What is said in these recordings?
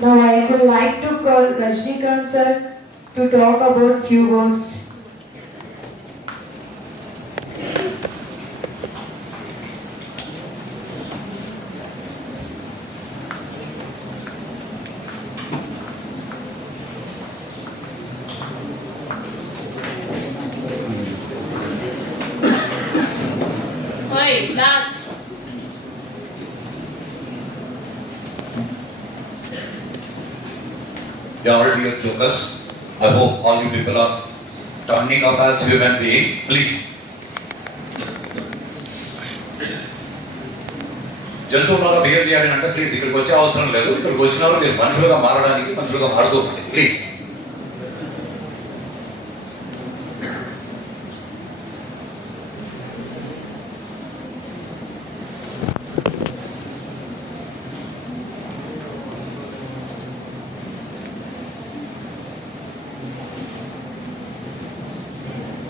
Now I would like to call Rajnikant sir to talk about few words. Oi, last. They are all dear jokers. I hope all you people are turning up as human being. Please. జంతువులాగా behave చేయాలి అంటే please ఇక్కడికి వచ్చే అవసరం లేదు. ఇక్కడికి వచ్చిన వాళ్ళు మీరు మనుషులుగా మారడానికి మనుషులుగా మారుతూ ఉండండి please.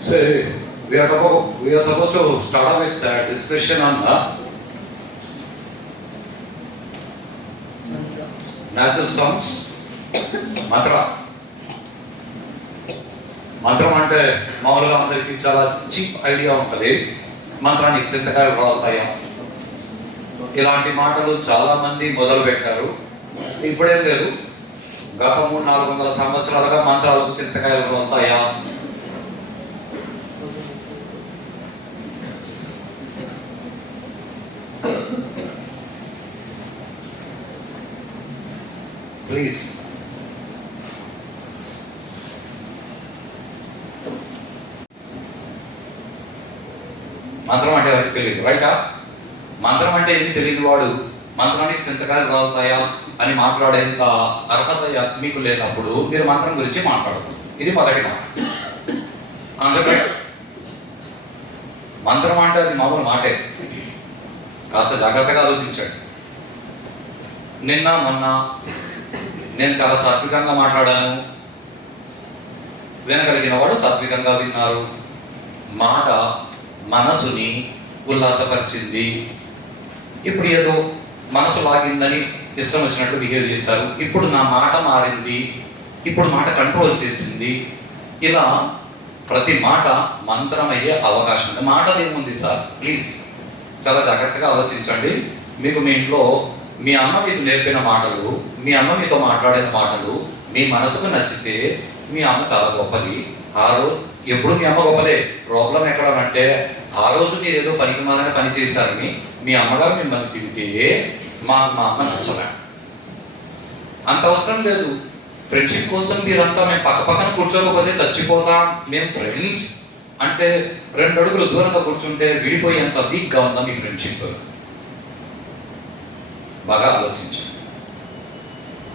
So we are supposed to start with a discussion on the natural songs. మంత్రం అంటే మామూలుగా అందరికీ చాలా చీప్ ఐడియా ఉంటుంది. మంత్రానికి చింతకాయలు రాలుతాయా, ఇలాంటి మాటలు చాలా మంది మొదలు పెట్టారు. ఇప్పుడేం లేదు, గత 300-400 సంవత్సరాలుగా మంత్రాలకు చింతకాయలు రాలుతాయా, ప్లీజ్. మంత్రం అంటే ఎవరికి తెలియదు, రైటా? మంత్రం అంటే ఏమి తెలియదు వాడు మంత్రానికి చింతకాయలు రాలుతాయా అని మాట్లాడేంత అర్హత మీకు లేనప్పుడు మీరు మంత్రం గురించి మాట్లాడదు. ఇది మొదటి మాట. కాన్సెప్ట్. మంత్రం అంటే అది మామూలు మాటే, కాస్త జాగ్రత్తగా ఆలోచించండి. నిన్న మొన్న నేను చాలా సాత్వికంగా మాట్లాడాను, వినగలిగిన వాడు సాత్వికంగా విన్నారు. మాట మనసుని ఉల్లాసపరిచింది. ఇప్పుడు ఏదో మనసు లాగిందని ఇష్టం వచ్చినట్టు బిహేవ్ చేశారు. ఇప్పుడు నా మాట మారింది, ఇప్పుడు మాట కంట్రోల్ చేసింది. ఇలా ప్రతి మాట మంత్రం అయ్యే అవకాశం ఉంది. మాట ఏముంది సార్, ప్లీజ్ చాలా జాగ్రత్తగా ఆలోచించండి. మీకు మీ ఇంట్లో మీ అమ్మ మీకు నేర్పిన మాటలు, మీ అమ్మ మీతో మాట్లాడిన మాటలు మీ మనసుకు నచ్చితే మీ అమ్మ చాలా గొప్పది. ఆ రోజు ఎప్పుడు మీ అమ్మ గొప్పదే. ప్రాబ్లం ఎక్కడంటే ఆ రోజు మీరు ఏదో పనికిమాలని పని చేశారని మీ అమ్మగారు మిమ్మల్ని తిరిగితే మా అమ్మ నచ్చలే. అంత అవసరం లేదు. ఫ్రెండ్షిప్ కోసం మీరంతా మేము పక్కన కూర్చోకపోతే చచ్చిపోతాం, మేము ఫ్రెండ్స్ అంటే 2 అడుగులు దూరంగా కూర్చుంటే విడిపోయేంత వీక్గా ఉందా మీ ఫ్రెండ్షిప్? బాగా ఆలోచించండి.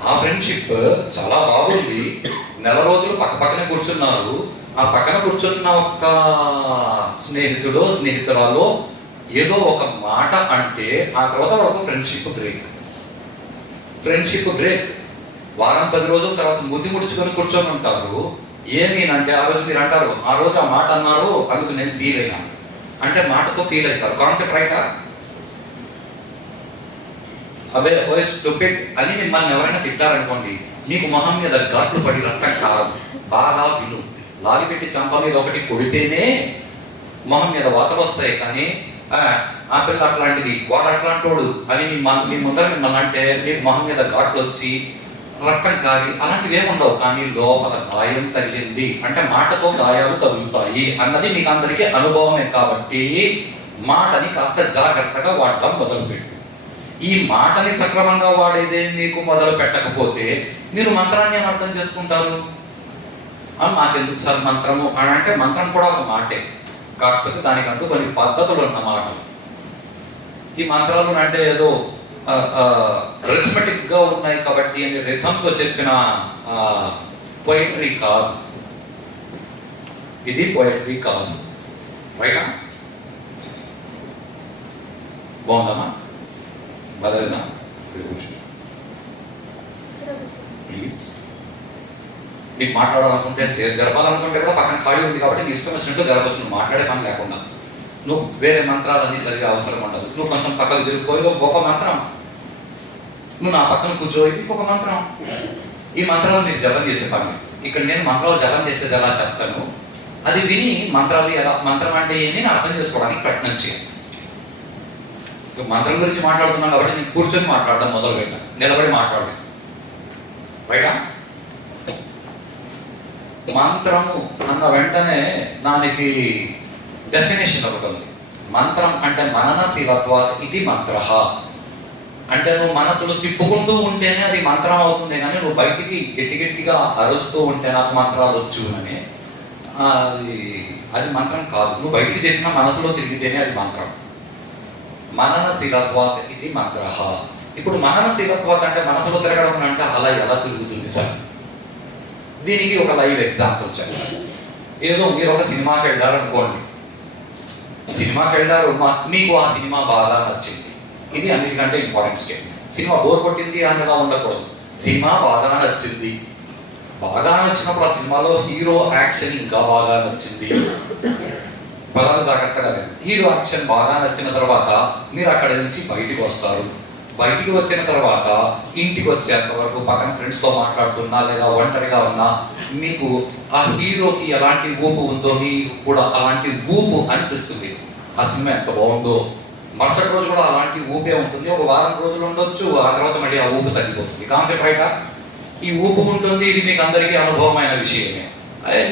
ఆ ఫ్రెండ్షిప్ చాలా బాగుంది, నెల రోజులు పక్కనే కూర్చున్నారు. ఆ పక్కన కూర్చున్న ఒక స్నేహితుడో స్నేహితురాలో ఏదో ఒక మాట అంటే ఆ తర్వాత ఒక ఫ్రెండ్షిప్ బ్రేక్. వారం 10 రోజుల తర్వాత ముడుచుకొని కూర్చొని ఉంటారు. ఏమీనంటే ఆ రోజు మీరు అంటారు, ఆ రోజు ఆ మాట అన్నారు అందుకు నేను ఫీల్ అయినాను అంటే మాటతో ఫీల్ అవుతారు. కాన్సెప్ట్ రైటా? అవే ఓ స్టూపిడ్ అని మిమ్మల్ని ఎవరైనా తిట్టారనుకోండి, మీకు మొహం మీద ఘాట్లు పడి రక్తం కాదు, బాగా విను. లాగి పెట్టి చంప మీద ఒకటి కొడితేనే మొహం మీద వాతలు వస్తాయి. కానీ ఆ పిల్ల అట్లాంటిది, వాడు అట్లాంటోడు అని మీ ముందర మిమ్మల్ని అంటే మీకు మొహం మీద ఘాట్లు వచ్చి రక్తం కాగి అలాంటివి ఏముండవు. కానీ లోపల గాయం తగిలింది అంటే మాటతో గాయాలు తగులుతాయి అన్నది మీకు అందరికీ అనుభవమే. కాబట్టి మాటని కాస్త జాగ్రత్తగా వాడటం మొదలుపెట్టు. ఈ మాటని సక్రమంగా వాడేదే మీకు మొదలు పెట్టకపోతే మీరు మంత్రాన్ని ఏం అర్థం చేసుకుంటారు? మాకెందుకు సార్ మంత్రము అని అంటే మంత్రం కూడా ఒక మాటే, కాకపోతే దానికంటూ కొన్ని పద్ధతులు ఉన్న మాటలు. ఈ మంత్రాలు అంటే ఏదో రిథమెటిక్ గా ఉన్నాయి కాబట్టి అని రిథంతో చెప్పిన పోయిటరీ కాదు, ఇది పోయిటరీ కాదు. పైగా బాగుందమ్మా, బదలేనా? ఇక్కడ కూర్చో ప్లీజ్. నీకు మాట్లాడాలనుకుంటే జరపాలనుకుంటే కూడా పక్కన ఖాళీ ఉంది కాబట్టి నీ ఇష్టం వచ్చినట్టు జరపచ్చు, నువ్వు మాట్లాడే పని లేకుండా. నువ్వు వేరే మంత్రాలన్నీ చదివే అవసరం ఉండదు. నువ్వు కొంచెం పక్కకు జరిగిపోయి గొప్ప మంత్రం నువ్వు నా పక్కన కూర్చో, ఇది ఇంకొక మంత్రం. ఈ మంత్రాలు మీరు జపం చేసే పని. ఇక్కడ నేను మంత్రాలు జపం చేసేది ఎలా చెప్తాను, అది విని మంత్రాలు ఎలా, మంత్రం అంటే ఏంటి అని అర్థం చేసుకోవడానికి ప్రయత్నం చేయాలి. మంత్రం గురించి మాట్లాడుతున్నాం కాబట్టి నేను కూర్చొని మాట్లాడడం మొదలు పెట్టాను, నిలబడి మాట్లాడలేదు. బయట మంత్రము అన్న వెంటనే దానికి డెఫినేషన్ ఒకటి ఉంది. మంత్రం అంటే మననశీలత్వ ఇది మంత్ర. అంటే నువ్వు మనసులో తిప్పుకుంటూ ఉంటేనే అది మంత్రం అవుతుంది, కానీ నువ్వు బయటికి గట్టిగా అరుస్తూ ఉంటే నాకు మంత్రాలు వచ్చు అని అది మంత్రం కాదు. నువ్వు బయటికి చెప్పిన మనసులో తిరిగితేనే అది మంత్రం. మననశీలత్వాత్ ఇది మంత్ర. ఇప్పుడు మననశీలత్వాత్ అంటే మనసులో తిరగడం అంటే అలా ఎలా తిరుగుతుంది సార్? దీనికి ఒక లైవ్ ఎగ్జాంపుల్ చెప్పాలి. ఏదో మీరు ఒక సినిమాకి వెళ్ళారనుకోండి, సినిమాకి వెళ్ళారు, మీకు ఆ సినిమా బాగా నచ్చింది. ఇది అన్నిటికంటే ఇంపార్టెంట్ స్టేట్మెంట్. సినిమా బోర్ కొట్టింది అనేలా ఉండకూడదు. సినిమా బాగా నచ్చింది. బాగా నచ్చినప్పుడు ఆ సినిమాలో హీరో యాక్షన్ ఇంకా బాగా నచ్చింది. పదాలు జాగ్రత్తగా లేదు. హీరో యాక్షన్ బాగా నచ్చిన తర్వాత మీరు అక్కడి నుంచి బయటికి వస్తారు. బయటికి వచ్చిన తర్వాత ఇంటికి వచ్చేంత వరకు పక్కన ఫ్రెండ్స్తో మాట్లాడుతున్నా లేదా ఒంటరిగా ఉన్నా మీకు ఆ హీరోకి ఎలాంటి ఊపు ఉందో మీకు కూడా అలాంటి ఊపు అనిపిస్తుంది. ఆ సినిమా ఎంత బాగుందో, మరుసటి రోజు కూడా అలాంటి ఊపే ఉంటుంది. ఒక వారం రోజులు ఉండొచ్చు, ఆ తర్వాత మళ్ళీ ఆ ఊపు తగ్గిపోతుంది. కాన్సెప్ట్ రైటా? ఈ ఊపు ఉంటుంది. ఇది మీకు అందరికీ అనుభవమైన విషయమే.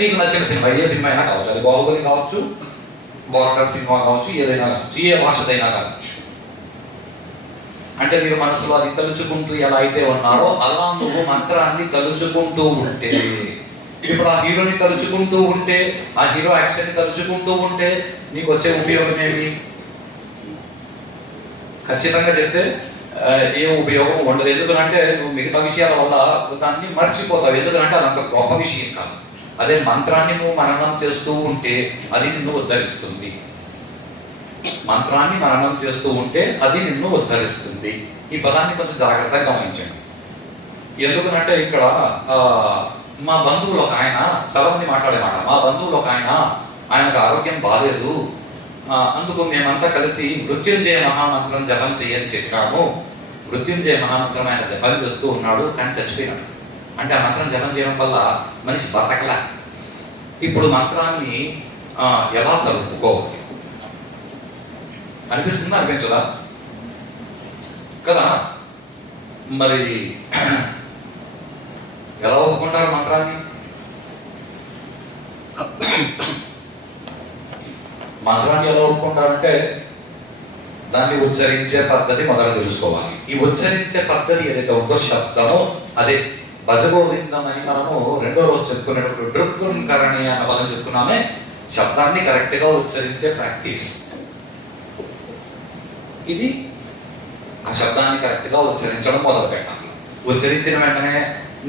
మీకు నచ్చిన సినిమా ఏ సినిమా అయినా కావచ్చు, అది బాహుబలి కావచ్చు, బార్డర్ సినిమా కావచ్చు, ఏదైనా కావచ్చు, ఏ భాషదైనా కావచ్చు. అంటే మీరు మనసులో అది తలుచుకుంటూ ఎలా అయితే ఉన్నారో అలా నువ్వు మంత్రాన్ని తలుచుకుంటూ ఉంటే, ఇప్పుడు ఆ హీరోని తలుచుకుంటూ ఉంటే, ఆ హీరో యాక్షన్ని తలుచుకుంటూ ఉంటే నీకు వచ్చే ఉపయోగం ఏమి? ఖచ్చితంగా చెప్తే ఏ ఉపయోగం ఉండదు. ఎందుకంటే నువ్వు మిగతా విషయాల వల్ల దాన్ని మర్చిపోతావు. ఎందుకంటే అదంత గొప్ప విషయం కాదు. అదే మంత్రాన్ని నువ్వు మననం చేస్తూ ఉంటే అది నిన్ను ఉద్ధరిస్తుంది. మంత్రాన్ని మననం చేస్తూ ఉంటే అది నిన్ను ఉద్ధరిస్తుంది. ఈ పదాన్ని కొంచెం జాగ్రత్తగా గమనించండి. ఎందుకనంటే ఇక్కడ మా బంధువులు ఒక ఆయన, చాలా మంది మాట్లాడే మాట, మా బంధువులు ఒక ఆయనకు ఆరోగ్యం బాగాలేదు, అందుకు మేమంతా కలిసి మృత్యుంజయ మహామంత్రం జపం చేయని చెప్పినాము. మృత్యుంజయ మహామంత్రం ఆయన జపం చేస్తూ ఉన్నాడు, కానీ చచ్చిపోయినాడు. అంటే ఆ మంత్రం జపం చేయడం వల్ల మనిషి బతకలా. ఇప్పుడు మంత్రాన్ని ఎలా సరుపుకోవాలి అనిపిస్తుందా? అనిపించదా కదా? మరి ఎలా ఒప్పుకుంటారు మంత్రాన్ని? మంత్రాన్ని ఎలా ఒప్పుకుంటారంటే దాన్ని ఉచ్చరించే పద్ధతి మొదట తెలుసుకోవాలి. ఈ ఉచ్చరించే పద్ధతి ఏదైతే ఉందో శబ్దము, అదే భజగోవిందం అని మనము రెండో రోజు చెప్పుకునేటప్పుడు దృక్కుకరణి అన్న పదం చెప్పుకున్నామే. శబ్దాన్ని కరెక్ట్గా ఉచ్చరించే ప్రాక్టీస్ ఇది. ఆ శబ్దాన్ని కరెక్ట్గా ఉచ్చరించడం మొదలు పెట్టాలి. ఉచ్చరించిన వెంటనే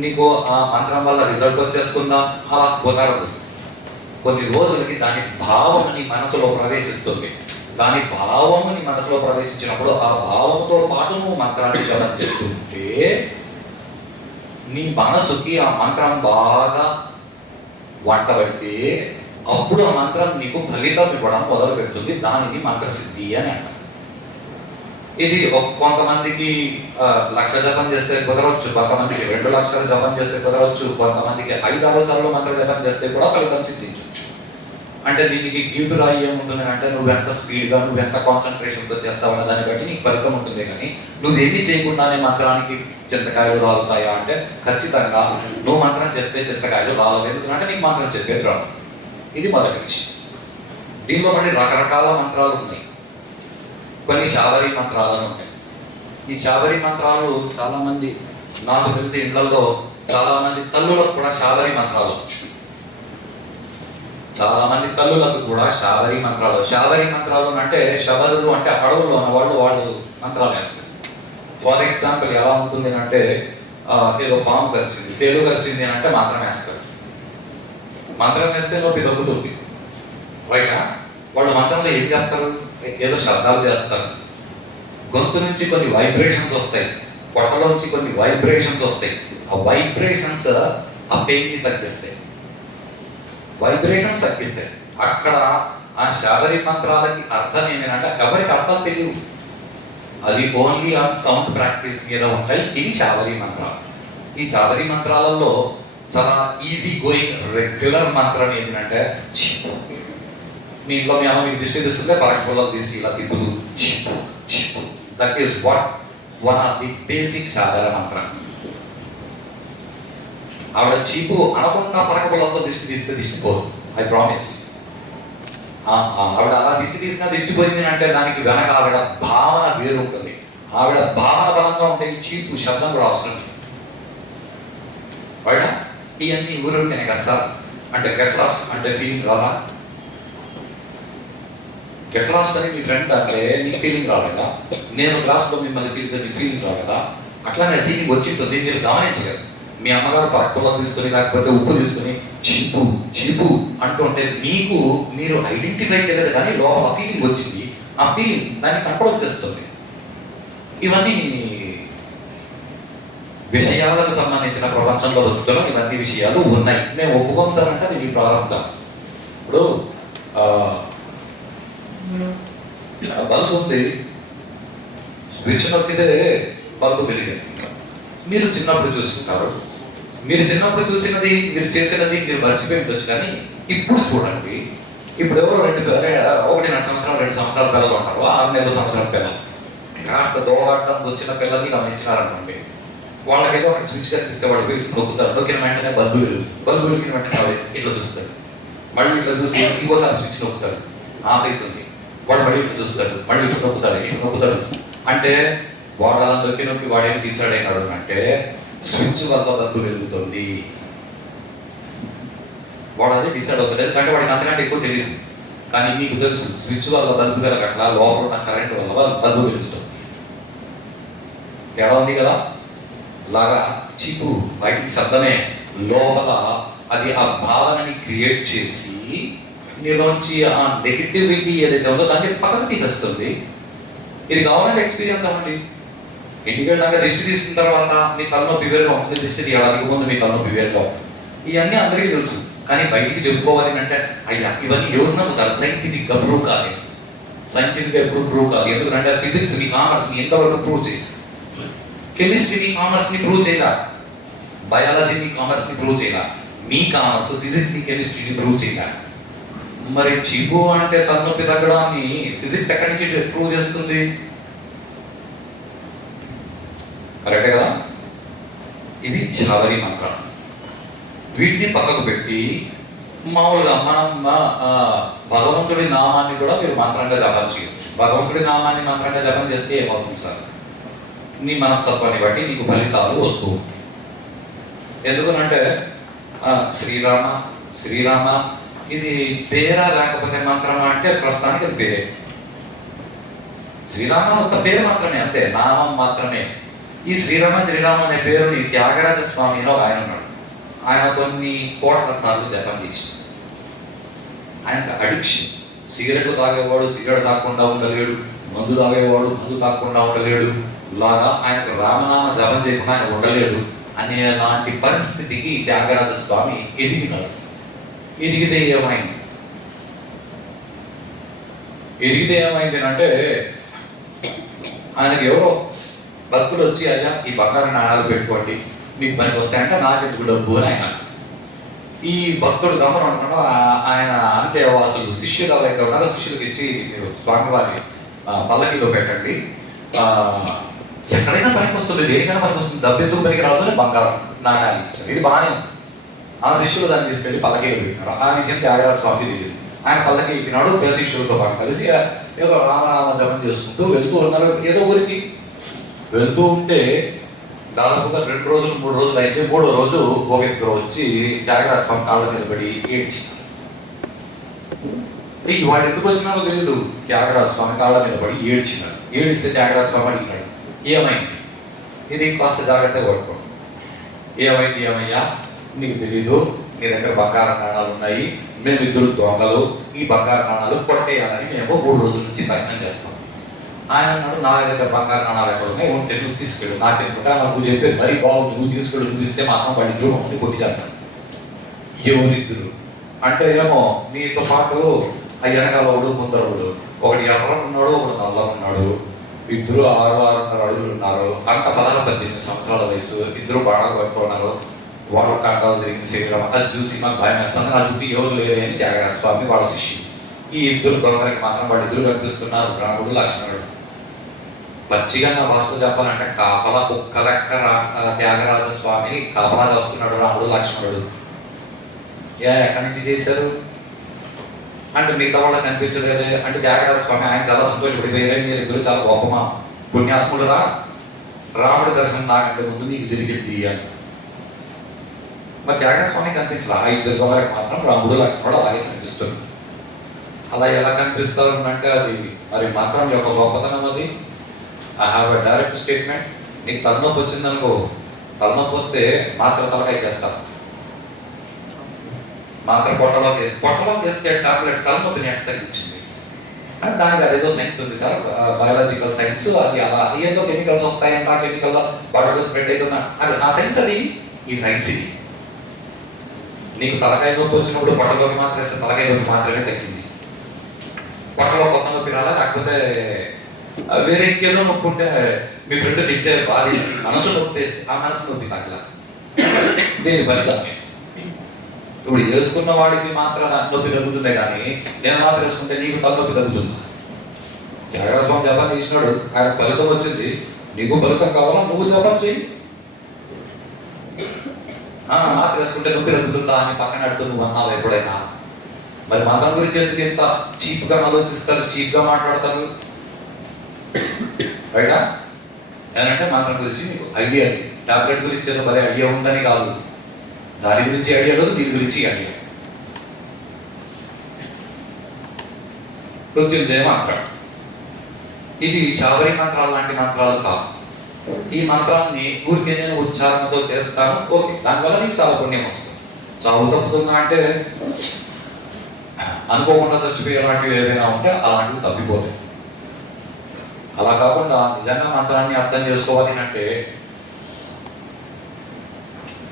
నీకు ఆ మంత్రం వల్ల రిజల్ట్ వచ్చేస్తుందా? అలా కుదరదు. కొన్ని రోజులకి దాని భావము నీ మనసులో ప్రవేశిస్తుంది. దాని భావము నీ మనసులో ప్రవేశించినప్పుడు ఆ భావముతో పాటు నువ్వు మంత్రాన్ని జపం చేస్తుంటే నీ మనసుకి ఆ మంత్రం బాగా వంటబడితే అప్పుడు ఆ మంత్రం నీకు ఫలితం ఇవ్వడం మొదలు పెడుతుంది. దానిని మంత్రసిద్ధి అని అంటారు. ఇది కొంతమందికి 1,00,000 జపం చేస్తే కుదరవచ్చు, కొంతమందికి 2,00,000 జపం చేస్తే కుదరవచ్చు, కొంతమందికి 5-6 సార్లు మంత్ర జపం చేస్తే కూడా ఫలితం సిద్ధించవచ్చు. అంటే దీనికి గీతురాయి ఏముంటుంది అంటే నువ్వెంత స్పీడ్గా, నువ్వెంత కాన్సన్ట్రేషన్తో చేస్తావన్న దాన్ని బట్టి నీకు ఫలితం ఉంటుంది. కానీ నువ్వేమీ చేయకుండానే మంత్రానికి చింతకాయలు రాలుతాయా అంటే ఖచ్చితంగా నువ్వు మంత్రం చెప్పే చింతకాయలు రాలవు. ఎందుకంటే నీకు మంత్రం చెప్పేది రాదు. ఇది మొదటి విషయం. దీనిలో మళ్ళీ రకరకాల మంత్రాలు ఉన్నాయి. కొన్ని శాబరి మంత్రాలను ఉంటాయి. ఈ శాబరి మంత్రాలు చాలామంది, నాకు తెలిసి ఇళ్లలో చాలామంది తల్లులకు కూడా శాబరి మంత్రాలు వచ్చు. చాలామంది తల్లులకు కూడా శాబరి మంత్రాలు. శాబరి మంత్రాలు అంటే శబరులు అంటే అడవుల్లో ఉన్న వాళ్ళు మంత్రాలు వేస్తారు. ఫర్ ఎగ్జాంపుల్ ఎలా ఉంటుంది అంటే ఏదో పాము గరిచింది, తేలు గరిచింది అని అంటే మంత్రం వేస్తారు. మంత్రం వేస్తే నొప్పి తగ్గుతుంది. పైగా వాళ్ళు మంత్రంలో ఏం చేస్తారు? ఏదో శబ్దాలు చేస్తారు. గొంతు నుంచి కొన్ని వైబ్రేషన్స్ వస్తాయి, పొట్టలోంచి కొన్ని వైబ్రేషన్స్ వస్తాయి. ఆ వైబ్రేషన్స్ ఆ పెయిన్ని తగ్గిస్తాయి. వైబ్రేషన్స్ తగ్గిస్తాయి. అక్కడ ఆ శాబరి మంత్రాలకి అర్థం ఏమేనంటే ఎవరికి అర్థం తెలియదు. అది ఓన్లీ ఆన్ సౌండ్ ప్రాక్టీస్ మీద ఉంటాయి. ఇవి శాబరి మంత్రాలు. ఈ శాబరి మంత్రాలలో చాలా ఈజీ గోయింగ్ రెగ్యులర్ మంత్రం ఏంటంటే చిప్పు. మీ ఇంట్లో మీ అమ్మ మీకు దిష్టి తీస్తుంటే పరక పుల్లలు తీసి ఇలా తిప్పుదు చిప్పు చిప్పు. That is what one of the basic సాధారణ మంత్రం. ఆవిడ చీపు అనకుండా పరక పుల్లలతో దిష్టి తీస్తే దిష్టిపోదు, ఐ ప్రామిస్. ఆవిడ అలా దిష్టి తీసినా దిష్టి పోయింది అంటే దానికి వెనక ఆవిడ భావన వేరు ఉంటుంది. ఆవిడ భావన బలంగా ఉంటే చీపు శబ్దం కూడా అవసరం. వాడ ఇవన్నీ ఊరుంటేనే కదా సార్ అంటే గెట్ లాస్ట్ అంటే ఫీలింగ్ రాదా? గెట్ లాస్ట్ అని మీ ఫ్రెండ్ అంటే నీకు ఫీలింగ్ రాలేదా? నేను క్లాస్లో మిమ్మల్ని తిరిగితే నీకు ఫీలింగ్ రాలేదా? అట్లానే ఫీలింగ్ వచ్చింటుంది, మీరు గమనించగలరు. మీ అమ్మగారు పరకులో తీసుకొని లేకపోతే ఉప్పు తీసుకొని చీపు చీపు అంటుంటే మీకు మీరు ఐడెంటిఫై చేయలేదు, కానీ లోపల ఫీలింగ్ వచ్చింది. ఆ ఫీలింగ్ దాన్ని కంట్రోల్ చేస్తుంది. ఇవన్నీ విషయాలకు సంబంధించిన ప్రపంచంలో బతుకుతున్నాం. ఇవన్నీ విషయాలు ఉన్నాయి. మేము ఒప్పుకోం సార్ అంటే అది మీ ప్రారంభం. ఇప్పుడు బల్బు ఉంది, స్విచ్ నొక్కితే బల్బు వెలిగింది. మీరు చిన్నప్పుడు చూసుకుంటారు, మీరు చిన్నప్పుడు చూసినది మీరు చేసినది మీరు మర్చిపోయి ఉండొచ్చు, కానీ ఇప్పుడు చూడండి. ఇప్పుడు ఎవరో 1.5 సంవత్సరం 2 సంవత్సరాల పిల్లలు ఉంటారు, 6 నెలల సంవత్సరం పిల్లలు కాస్త దోగాటం వచ్చిన పిల్లల్ని గమనించినారనుకోండి. వాళ్ళకి ఏదో ఒకటి స్విచ్ కనిపిస్తే వాడు పోయి నొక్కుతారు. నొక్కిన వెంటనే బల్బు వెలిగిన వెంటనే ఇట్లా చూస్తాడు. మళ్ళీ ఇట్లా చూసి ఇంకోసారి స్విచ్ నొక్కుతాడు, ఆఫ్ అవుతుంది. వాడు మళ్ళీ ఇట్లా చూస్తాడు, మళ్ళీ ఇట్లా నొక్కుతాడు. అంటే వాడు అలా నొక్కి వాడేం డిసైడ్ అయినాడు అంటే స్విచ్ వల్ల బల్బు వెలుగుతుంది. వాడు అది డిసైడ్ అవుతుంది, ఎందుకంటే వాడికి అంతకంటే ఎక్కువ తెలియదు. కానీ మీకు తెలుసు స్విచ్ వల్ల బల్బు వెలగట్లా, లోపల ఉన్న కరెంట్ వల్ల బల్బు వెలుగుతుంది. తేడా ఉంది కదా? లాగా చీపు బయటికి శబ్దమే, లోపల అది ఆ భావనని క్రియేట్ చేసి మీలోంచి ఆ నెగిటివిటీ ఏదైతే ఉందో దాన్ని పక్కకు తీసేస్తుంది. ఇది కావాలంటే ఎక్స్పీరియన్స్ అవ్వండి. ఇంటికి వెళ్ళాక దిష్టి తీసిన తర్వాత మీ తలనొప్పి వేరుగా ఉంటుంది, దిష్టి తీయడానికి ముందు మీ తలనొప్పి వేరుగా ఉంటుంది. ఇవన్నీ అందరికీ తెలుసు, కానీ బయటికి చెప్పుకోవాలి అంటే అయ్యా ఇవన్నీ ఎవరు నమ్ముతారు? సైంటిఫిక్గా ప్రూవ్ కాలేదు. సైంటిఫిక్గా ఎప్పుడు ప్రూవ్ కాదు. ఎందుకంటే ఫిజిక్స్ని కామర్స్ని ఎంతవరకు ప్రూవ్ చేయాలి? కెమిస్ట్రీని కామర్స్ని ప్రూవ్ చేయాల, బయాలజీని కామర్స్ని ప్రూవ్ చేయాల, మీ కామర్స్ ఫిజిక్స్ని కెమిస్ట్రీని ప్రూవ్ చేయాల. మరి చీపు అంటే తలనొప్పి తగ్గడాన్ని ఫిజిక్స్ ఎక్కడి నుంచి ప్రూవ్ చేస్తుంది? కరెక్టే కదా? ఇది శాబరి మంత్రం. వీటిని పక్కకు పెట్టి మామూలుగా మనం భగవంతుడి నామాన్ని కూడా మీరు మంత్రంగా జపం చేయొచ్చు. భగవంతుడి నామాన్ని మంత్రంగా జపం చేస్తే ఏమవుతుంది సార్? నీ మనస్తత్వాన్ని బట్టి నీకు ఫలితాలు వస్తూ ఉంటాయి. ఎందుకనంటే శ్రీరామ శ్రీరామ ఇది పేరా లేకపోతే మంత్రమా అంటే ప్రస్తుతానికి అది పేరే. శ్రీరామ ఒక పేరు మాత్రమే, అంతే, నామం మాత్రమే. ఈ శ్రీరామ శ్రీరామ అనే పేరుని త్యాగరాజ స్వామి అని ఆయన ఉన్నాడు. ఆయన కొన్ని కోట్ల సార్లు జపం చేసి ఆయనకు అడిక్షన్. సిగరెట్ తాగేవాడు సిగరెట్ తాగకుండా ఉండలేడు, మందు తాగేవాడు మందు తాగకుండా ఉండలేడు. లాగా ఆయనకు రామనామ జపం చేయకుండా ఆయన ఉండలేడు అనేలాంటి పరిస్థితికి త్యాగరాజ స్వామి ఎదిగినాడు. ఎదిగితే ఏమైంది అంటే ఆయనకి ఎవరో భక్తులు వచ్చి అయ్యా ఈ బంగారు నాణాలు పెట్టుకోండి మీకు పనికి వస్తాయంటే నాకెందుకు డబ్బు అని ఆయన. ఈ భక్తుడు గమనం అనుకున్నా ఆయన అంతేవాసులు శిష్యులు ఎవరైతే ఉన్నారో శిష్యులకు ఇచ్చి మీరు స్వామివారి పల్లకిలో పెట్టండి, ఎక్కడైనా పనికి వస్తుంది, దేనికైనా పనికి వస్తుంది, డబ్బు ఎందుకు పనికి రాదు అని బంగారు నాణాలు ఇచ్చారు. ఇది బాగానే ఉంది. ఆ శిష్యులు దాన్ని తీసుకెళ్ళి పల్లకీలో పెట్టినారు. ఆ విషయం త్యాగరాజ స్వామికి తెలియదు. ఆయన పల్లకి ఎక్కినాడు, శిష్యులతో పాటు కలిసి ఏదో రామనామ జపం చేసుకుంటూ వెళ్తూ ఉన్నారు. ఏదో ఊరికి వెళ్తూ ఉంటే దాదాపుగా 2 రోజులు 3 రోజులు అయితే 3వ రోజు ఒక వ్యక్తి వచ్చి త్యాగరాజ స్వామి కాళ్ళ మీద పడి ఏడ్చి, వాడు ఎందుకు వచ్చినారో తెలియదు, త్యాగరాజ స్వామి కాళ్ళ మీద పడి ఏడ్చినాడు. ఏడిస్తే త్యాగరాజ స్వామి అడిగినాడు ఏమైంది, ఇది కాస్త జాగ్రత్తగా పడుకోండి. ఏమైంది? ఏమయ్యా నీకు తెలీదు, నీ దగ్గర బంగారు నాణాలు ఉన్నాయి, మేమిద్దరు దొంగలు, ఈ బంగారు నాణాలు కొట్టేయాలని మేము 3 రోజుల నుంచి ప్రయత్నం చేస్తాం. ఆయన అన్నాడు నా దగ్గర బంగారు నాణాలు ఎక్కడ ఉన్నాయి, ఉంటే నువ్వు తీసుకెళ్ళు, నాకెందుకుంటే నువ్వు చెప్పేది మరీ బాగుంది, నువ్వు తీసుకెళ్ళు, నువ్వు ఇస్తే మాత్రం వాడి జూమని కొట్టి చేస్తాను. ఎవరిద్దరు అంటే ఏమో నీతో పాటు ఆ వెనకాలవాడు ముందరవాడు, ఒకటి ఎర్ర ఉన్నాడు ఒకటి నల్ల ఉన్నాడు. ఇద్దరు 6-6.5 అడుగులు ఉన్నారు. అంత 16-18 సంవత్సరాల వయసు, ఇద్దరు బాగా పట్టుకున్నారు. వాళ్ళ కాంటాలు తిరిగి శరీరం అంతా చూసి మాకు భయం వేస్తుంది. నా చుట్టూ ఎవరు లేరు అని త్యాగరాజ స్వామి వాళ్ళ శిష్యులు. ఈ ఇద్దరు దొంగలకి మాత్రం వాళ్ళు ఇద్దరు కనిపిస్తున్నారు, రాముడు లక్ష్మణుడు. పచ్చిగా నా భాషలో చెప్పాలంటే కాపలా కుక్క లెక్క త్యాగరాజ స్వామిని కాపలా కాస్తున్నాడు రాముడు లక్ష్మణుడు. ఎక్కడి నుంచి చేశారు అంటే మిగతా వాళ్ళకి కనిపించదు కదా అంటే త్యాగరాజ స్వామి ఆయన చాలా సంతోషపడిపోయారు. మీరు ఇద్దరు చాలా గొప్పమా పుణ్యాత్ముడురా, రాముడి దర్శనం నాకంటే ముందు నీకు జరిగింది అని. మరి త్యాగరాజ స్వామి కనిపించాలి. ఆ ఇద్దరు దొంగలకి మాత్రం రాముడు లక్ష్మణుడు అలాగే కనిపిస్తుంది. అలా ఎలా కనిపిస్తారు అంటే అది మరి మంత్రం యొక్క గొప్పతనం అది. I have a direct statement. నీకు తలనొప్పి వచ్చిందనుకో, తలనొప్పి వస్తే మాత్రం తలకాయ చేస్తాను, మాత్రం పొట్టలోకి వేస్తే టాబ్లెట్ తలనొప్పిని ఎంత తగ్గించింది. దానికి అదేదో సైన్స్ ఉంది సార్, బయాలజికల్ సైన్స్. అది అలా ఏదో కెమికల్స్ వస్తాయంట, ఆ కెమికల్ బాడీలో స్ప్రెడ్ అవుతుందా అది ఆ సైన్స్. అది ఈ సైన్స్ ఇది. నీకు తలకాయ నొప్పి వచ్చినప్పుడు పొట్టలోకి మాత్రం వేస్తే తలకాయ నొప్పి మాత్రమే తగ్గింది. పొట్టలో కొత్త నొప్పి రాలా, లేకపోతే వేరే ఇంకేదో నొప్పి ఉంటే మీ ఫ్రెండ్ తింటే బాధేసి మనసు నొప్పి వేస్తే ఆ మనసు నొప్పి తగ్గల. దేని ఫలితమే ఇప్పుడు వేసుకున్న వాడికి మాత్రం నొప్పి తగ్గుతుందే కానీ నేను మాత్రం వేసుకుంటే నీకు తలనొప్పి తగ్గుతుందా? త్యాగరాజస్వామి జపం చేసినాడు, ఆయన ఫలితం వచ్చింది. నీకు ఫలితం కావాలా, నువ్వు జపం చెయ్యి. మాత్రం వేసుకుంటే నొప్పి తగ్గుతుందా అని పక్కన అడుగుతూ నువ్వు అన్నావు ఎప్పుడైనా? మరి మంత్రం గురించి ఎందుకు ఇంత చీప్గా ఆలోచిస్తారు, చీప్గా మాట్లాడతారు బయట? ఏమంటే మంత్రం గురించి మీకు ఐడియా అది. టాబ్లెట్ గురించి ఏదో మరి ఐడియా ఉందని కాదు, దాని గురించి ఐడియా లేదు, దీని గురించి ఐడియా. మృత్యుంజయ మంత్రం ఇది శాబరి మంత్రాలు లాంటి మంత్రాలు కాదు. ఈ మంత్రాన్ని ఊరికే నేను ఉచ్చారణతో చేస్తాను, ఓకే, దానివల్ల నీకు చాలా పుణ్యం వస్తుంది. చావు తప్పుతుందా అంటే అనుకోకుండా చచ్చిపోయే అలాంటివి ఏదైనా ఉంటే అలాంటివి తప్పిపోతాయి. అలా కాకుండా నిజంగా మంత్రాన్ని అర్థం చేసుకోవాలి అంటే,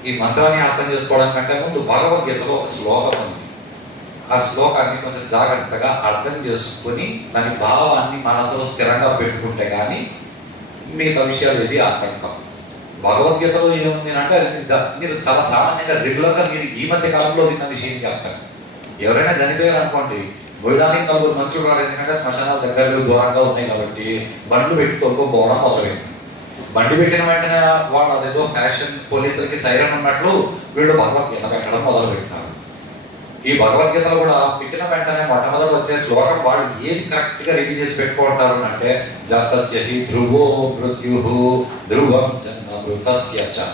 ఈ మంత్రాన్ని అర్థం చేసుకోవడం కంటే ముందు భగవద్గీతలో ఒక శ్లోకం ఉంది. ఆ శ్లోకాన్ని కొంచెం జాగ్రత్తగా అర్థం చేసుకుని దాని భావాన్ని మనసులో స్థిరంగా పెట్టుకుంటే కానీ మిగతా విషయాలు ఏది అర్థం కావు. భగవద్గీతలో ఏముంది అంటే మీరు చాలా సామాన్యంగా రెగ్యులర్గా మీరు ఈ మధ్య కాలంలో విన్న విషయం చెప్తారు. ఎవరైనా చనిపోయారనుకోండి, పోయడానికి 4 మనుషులు రాలేదు, ఎందుకంటే శ్మశానాలు దగ్గరలో దూరంగా ఉన్నాయి కాబట్టి బండ్లు పెట్టి తొలుకోపోవడం మొదలైంది. బండి పెట్టిన వెంటనే వాళ్ళు అదేదో ఫ్యాషన్, పోలీసులకి సైరన్ ఉన్నట్లు వీళ్ళు భగవద్గీత పెట్టడం మొదలుపెట్టినారు. ఈ భగవద్గీతలో కూడా పెట్టిన వెంటనే మొట్టమొదటి వచ్చే శ్లోకం వాళ్ళు ఏది కరెక్ట్గా రెడీ చేసి పెట్టుకుంటారు అంటే జాతస్య హి ధ్రువో మృత్యు ధ్రువం జన్మ మృతస్య చ.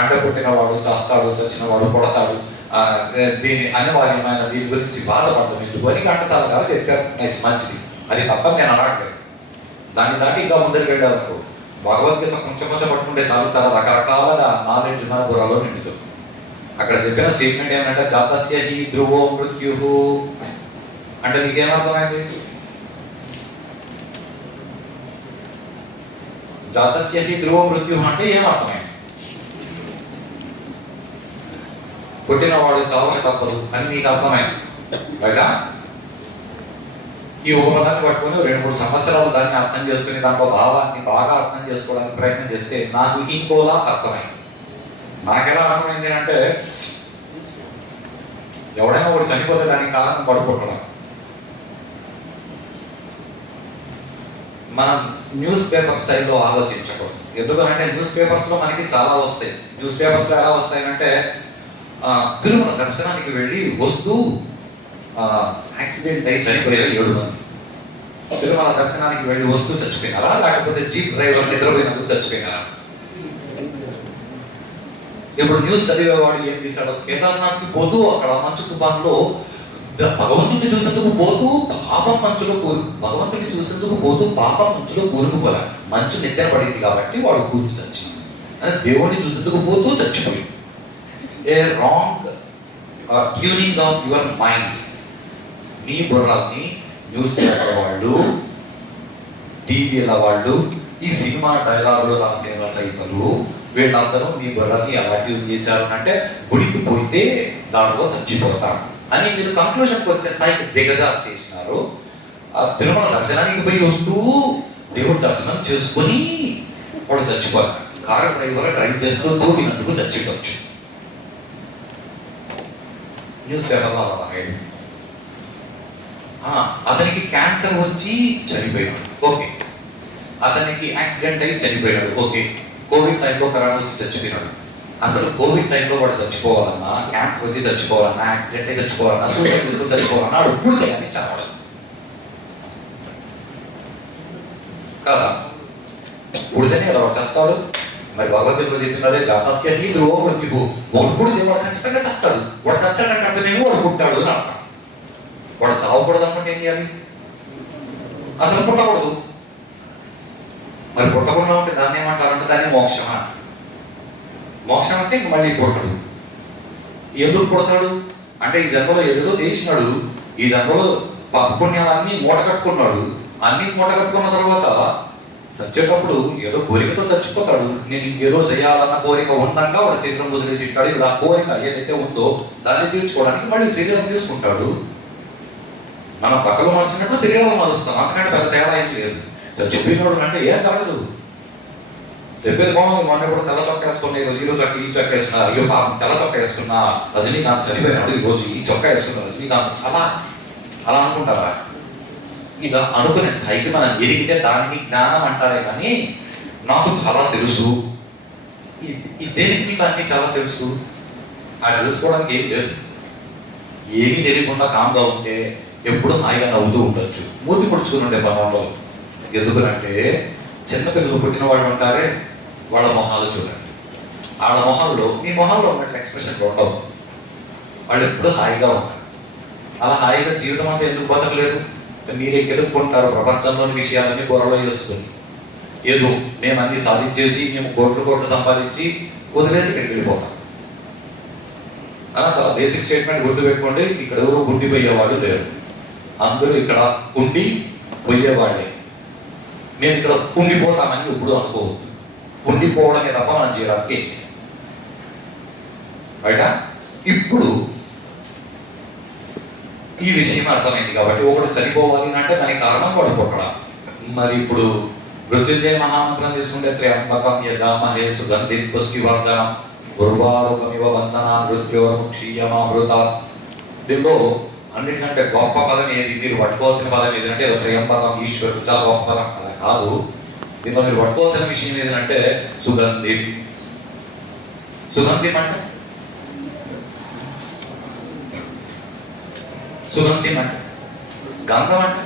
అంటే పుట్టినవాడు చేస్తాడు, చచ్చినవాడు పుడతాడు, దీని అనివార్యమైన దీని గురించి బాధపడడం ఎందుకు అని ఘంటసాల గారు చెప్పారు. మంచిది, అది తప్ప నేను అనట్లేదు. దాన్ని దాటి ఇంకా ముందరికి వెళ్ళారు. భగవద్గీత కొంచెం కొంచెం పట్టుకుంటే చాలు, చాలా రకరకాల నాలెడ్జ్ మన బుర్రలో నిండుతుంది. అక్కడ చెప్పిన స్టేట్మెంట్ ఏమంటే జాతస్య హి ధ్రువో మృత్యు అంటే నీకేమర్థమైంది? జాతస్య హి ధ్రువో మృత్యు అంటే ఏమర్థమైంది? పుట్టినవాడు చావక తప్పదు అని నీకు అర్థమైంది కదా? ఈ ఉపపదాన్ని పట్టుకొని 2-3 సంవత్సరాలు దాన్ని అర్థం చేసుకుని దాంట్లో భావాన్ని బాగా అర్థం చేసుకోవడానికి ప్రయత్నం చేస్తే నాకు ఇంకోలా అర్థమైంది. నాకెలా అర్థమైంది అంటే, ఎవడైనా ఒకటి చనిపోతే దానికి కారణం పడుకుంటున్నాం. మనం న్యూస్ పేపర్ స్టైల్లో ఆలోచించకూడదు. ఎందుకంటే న్యూస్ పేపర్స్లో మనకి చాలా వస్తాయి. న్యూస్ పేపర్స్లో ఎలా వస్తాయంటే తిరుమల దర్శనానికి వెళ్ళి వస్తూ యాక్సిడెంట్ అయి చనిపోయారు 7 మంది. తిరుమల దర్శనానికి వెళ్ళి వస్తూ చచ్చిపోయినారా, లేకపోతే జీప్ డ్రైవర్ నిద్రపోయినందుకు చచ్చిపోయినారా? ఇప్పుడు న్యూస్ చదివేవాడు ఏం తీశాడు? కేదార్నాథ్కి పోతూ అక్కడ మంచు తుఫాన్లో భగవంతుడిని చూసేందుకు పోతూ పాపం మంచులో భగవంతుడిని చూసేందుకు పోతూ పాపం మంచులో కూరుకుపోలే. మంచు నెత్తన పడింది కాబట్టి వాడు కూరుకు చచ్చింది. అంటే దేవుడిని చూసేందుకు పోతూ చచ్చిపోయి. A wrong tuning of your mind. మీ బుర్రల్ని న్యూస్ పేపర్ వాళ్ళు, టీవీల వాళ్ళు, ఈ సినిమా డైలాగులు రాసే రచయితలు వీళ్ళందరూ మీ బుర్రని ఎలా ట్యూన్ చేశారు అంటే గుడికి పోయితే దానిలో చచ్చిపోతారు అని మీరు కంక్లూషన్కి వచ్చే స్థాయికి దిగజారు చేసినారు. తిరుమల దర్శనానికి పోయి వస్తూ దేవుడు దర్శనం చేసుకొని వాడు చచ్చిపోయాడు. కారు డ్రైవర్ డ్రైవ్ చేస్తూ తోడినందుకు చచ్చిపోవచ్చు. న్యూస్ పేపర్లో అలాగే అతనికి క్యాన్సర్ వచ్చి చనిపోయాడు, ఓకే. అతనికి యాక్సిడెంట్ అయ్యి చనిపోయాడు, ఓకే. కోవిడ్ టైంలో కరోనా వచ్చి చచ్చిపోయినాడు. అసలు కోవిడ్ టైంలో వాడు చచ్చిపోవాలన్నా, క్యాన్సర్ వచ్చి చచ్చిపోవాలన్నా, యాక్సిడెంట్ అయి చచ్చిపోవాలన్నా, సూసైడ్ చేసుకుని చచ్చిపోవాలన్నా వాడు పుడితే అని చావడు కదా. పుడితేనే కదా వాడు చేస్తాడు. మరి భగవద్గీతలో చెప్పినదే జాతస్య హి ధ్రువో మృత్యుః. వాడు పుడితే వాడు ఖచ్చితంగా చేస్తాడు. వాడు చచ్చాడంటే అర్థమేమో వాడు పుట్టాడు అని అర్థం. వాడు చావకూడదు అనుకుంటే ఏం చేయాలి? అసలు పుట్టకూడదు. మరి పుట్టకుండా ఉంటే దాన్ని ఏమంటారంటే దాన్ని మోక్షమా. మోక్షం అంటే ఇంక మళ్ళీ పుట్టడు. ఎందుకు పుడతాడు అంటే ఈ జన్మలో ఏదో చేసినాడు, ఈ జన్మలో పాప పుణ్యాలన్నీ మూట కట్టుకున్నాడు. అన్ని మూట కట్టుకున్న తర్వాత చచ్చేటప్పుడు ఏదో కోరికతో చచ్చిపోతాడు. నేను ఇంకేదో చేయాలన్న కోరిక ఉండగా వాడు శరీరం వదిలేసి ఉంటాడు. ఇప్పుడు ఆ కోరిక ఏదైతే ఉందో దాన్ని తీర్చుకోవడానికి మళ్ళీ శరీరం తీసుకుంటాడు. మనం బట్టలు మార్చినప్పుడు శరీరం మారుస్తాం, అంతకంటే పెద్ద తేడా ఏం లేదు. చచ్చిపోయినోడు అంటే ఏం కాదు. చెప్పేది బాగుంది, మొన్న కూడా తెల్ల చొక్క వేసుకున్నా, ఈరోజు చొక్క ఈ చొక్క వేసుకున్నా, అయ్యో పాపం తెల్ల చొక్క వేసుకున్నా, రజనీకాంత్ చనిపోయినాడు ఈరోజు ఈ చొక్క వేసుకున్నా రజనీకాంత్, అలా అలా అనుకుంటారా? ఇక అనుకునే స్థాయికి మనం ఎదిగితే దానికి జ్ఞానం అంటారే. కానీ నాకు చాలా తెలుసు, ఈ దేనికి నీకు అన్నీ చాలా తెలుసు, అది తెలుసుకోవడానికి ఏం లేదు. ఏమీ తెలియకుండా కామ్గా ఉంటే ఎప్పుడు హాయిగా నవ్వుతూ ఉండొచ్చు, మూతి పొడుచుకుని ఉండే పనుల్లో. ఎందుకంటే చిన్నపిల్లలు పుట్టిన వాళ్ళు ఉంటారే, వాళ్ళ మొహాలు చూడండి. వాళ్ళ మొహాల్లో మీ మొహాల్లో ఉన్నట్లు ఎక్స్ప్రెషన్ ఉండవు. వాళ్ళు ఎప్పుడు హాయిగా ఉంటారు. అలా హాయిగా జీవితం అంటే ఎందుకు బతకలేదు? మీరే ఎదుర్కొంటారు ప్రపంచంలోని విషయాలన్నీ గొర్రెలో చేసుకుని. ఏదో మేము అన్ని సాధించేసి మేము కోట్లు సంపాదించి వదిలేసి ఇక్కడికి వెళ్ళిపోతాం. అలా చాలా బేసిక్ స్టేట్మెంట్ గుర్తుపెట్టుకోండి. ఇక్కడ ఎవరు గుండిపోయేవాడు లేరు, అందరూ ఇక్కడ ఉండి పోయేవాళ్ళే. మేము ఇక్కడ ఉండిపోతామని ఎప్పుడు అనుకోవద్దు. ఉండిపోవడమే తప్ప మనం చేయడానికి బయట. ఇప్పుడు ఈ విషయం అర్థమైంది కాబట్టి ఒకటి చనిపోవాలి అంటే దానికి కారణం వాడు పుట్టడం. మరి ఇప్పుడు మృత్యుంజయ మహామంత్రం తీసుకుంటే త్ర్యంబకం యజామహే సుగంధిం పుష్టివర్ధనం ఉర్వారుకమివ వందనా మృత్యోర్ముక్షీయమామృత. దీనిలో అన్నిటికంటే గొప్ప పదం ఏది, మీరు పట్టుకోవాల్సిన పదం ఏదంటే త్రయంబకం, ఈశ్వరుడు చాలా గొప్ప పదం. అలా కాదు, దీనిలో మీరు పట్టుకోవాల్సిన విషయం ఏదంటే సుగంధిం. సుగంధిం అంటే సుగంధిం అంటే గంధం అంటే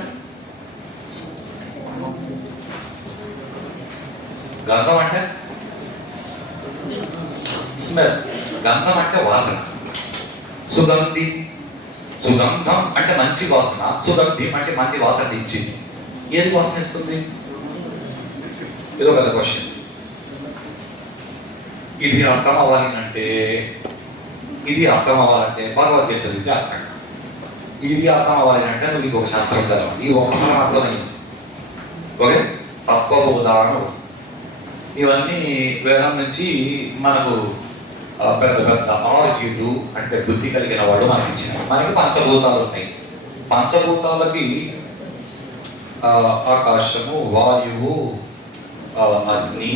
గంధం అంటే స్మెల్, గంధం అంటే వాసన. సుగంధి సుగంధం అంటే మంచి వాసన, సుగంధిం అంటే మంచి వాసన ఇచ్చింది. ఏది వాసన ఇస్తుంది? ఏదో పెద్ద క్వశ్చన్. ఇది అర్థం అవ్వాలంటే భగవద్గీత చదివితే అర్థం. ఇది అర్థం అవ్వాలంటే నువ్వు ఇంకొక శాస్త్రం చదవాలి. ఈ ఒక్కసారి అర్థమైంది. ఓకే, తత్వబోధానం. ఇవన్నీ వేదం నుంచి మనకు పెద్ద పెద్ద ఆరోగ్యులు అంటే బుద్ధి కలిగిన వాళ్ళు మనకి ఇచ్చినారు. మనకి పంచభూతాలు ఉన్నాయి. పంచభూతాలకి ఆకాశము, వాయువు, అగ్ని,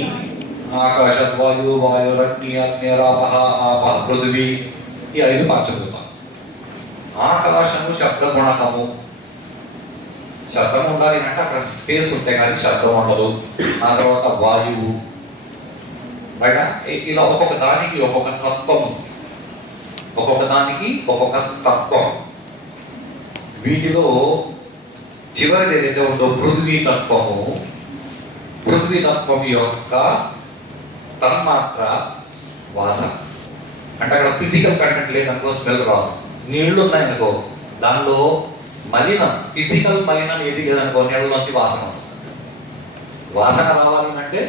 ఆకాశ వాయువు, వాయురగ్ని, అగ్నిరాపహ, ఆపహ, పృథివీ, ఈ 5 పంచభూతాలు. ఆకాశము శబ్ద గుణకము. శబ్దం ఉండాలి అంటే అక్కడ స్పేస్ ఉంటే కానీ శబ్దం ఉండదు. ఆ తర్వాత వాయువు, బయట ఇలా ఒక్కొక్క దానికి ఒక్కొక్క తత్వం ఉంది. ఒక్కొక్క దానికి ఒక్కొక్క తత్వం. వీటిలో చివరిది ఏదైతే ఉందో పృథ్వీ తత్వము. పృథ్వీ తత్వం యొక్క తన్మాత్ర వాసన. అంటే అక్కడ ఫిజికల్ కంటెంట్ లేదనుకో, స్మెల్ రాదు. నీళ్లు ఉన్నాయనుకో, దానిలో మలినం, ఫిజికల్ మలినం ఏది లేదనుకో, నీళ్ళలోంచి వాసన. వాసన రావాలి అంటే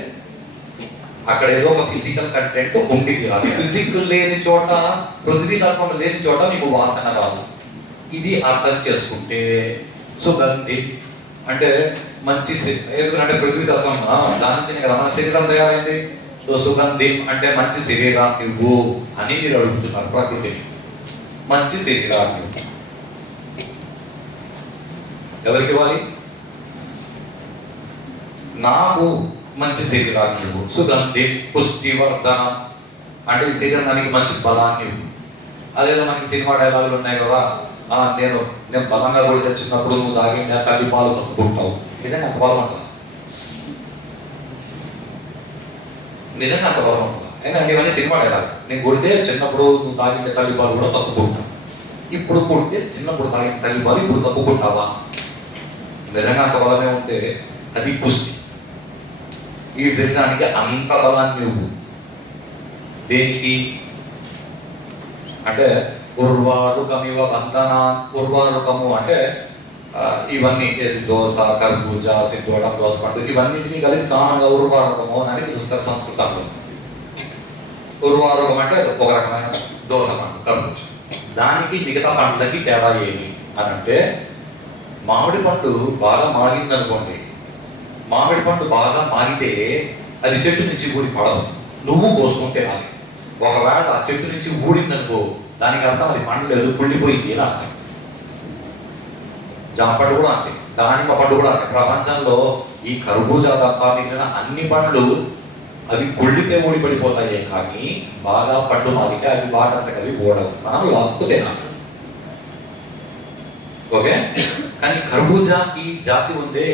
అక్కడ ఏదో ఒక ఫిజికల్ కంటెంట్ ఉండింది. అది ఫిజికల్ లేని చోట, పృథ్వీ తత్వం లేని చోట మీకు వాసన రాదు. ఇది అర్థం చేసుకుంటే సుగంధి అంటే మంచి. ఎందుకంటే పృథ్వీ తత్వం దాని నుంచి కదా మన శరీరం తయారైంది. సుగంధి అంటే మంచి శరీరాన్ని నువ్వు అని మీరు అడుగుతున్నారు. ప్రకృతిని మంచి శరీరాన్ని ఎవరికి ఇవ్వాలి? నాకు మంచి శరీరాన్ని ఇవ్వు. సుగంధి పుష్టివర్ధనం అంటే ఈ శరీరానికి మంచి బలాన్ని ఇవ్వు. అదేదో మనకి సినిమా డైలాగులు ఉన్నాయి కదా, నేను బలంగా కూడా తెచ్చినప్పుడు నువ్వు తాగి తల్లి పాలు కప్పుకుంటావు. నిజంగా అంత బలం ఉంటుందా? నిజంగా అంత బలం ఉంటుందా? అయినా ఇవన్నీ సినిమా డైలాగ్. నేను కొడితే చిన్నప్పుడు నువ్వు తాగిన తల్లి పాలు కూడా తప్పుకుంటావు. ఇప్పుడు కొడితే చిన్నప్పుడు తాగిన తల్లి పాలు ఇప్పుడు తప్పుకుంటావా? నిజంగా అంత బలమే ఉంటే అది పుష్టి. ఈ శరీరానికి అంత బలాన్ని నువ్వు దేనికి అంటే ఉర్వారుకమివ బంధన. ఉర్వారుకము అంటే ఇవన్నీ దోస, కర్బూజ, సిద్ధోడం, దోస పండు ఇవన్నింటినీ కలిపి కామన్గా ఉర్వారుకము అని పిలుస్తారు సంస్కృతంలో. ఉర్వారుకం అంటే ఒక రకమైన దోస పండు, కర్బూజ. దానికి మిగతా పండ్లకి తేడా ఏమి అని అంటే, మామిడి పండు బాగా మాగిందనుకోండి, మామిడి పండు బాగా మాగితే అది చెట్టు నుంచి ఊడి పడదు, నువ్వు కోసుకుంటే రాలి. ఒకవేళ ఆ చెట్టు నుంచి ఊడిందనుకో, దానికి అర్థం అది పండలేదు, కుళ్ళిపోయింది అని అర్థం. జామ పండు కూడా అంతే, దానిమ్మ పండు కూడా అంతే. ప్రపంచంలో ఈ కర్బూజా తప్ప మిగిలిన అన్ని పండ్లు అవి కుళ్ళితే ఊడిపడిపోతాయే, కానీ బాగా పండు మాగితే అవి వాటంతకు అవి ఓడవు, మనం లాక్కు తినాలి. ఓకే, కానీ కర్బూజా ఈ జాతి ఉందే,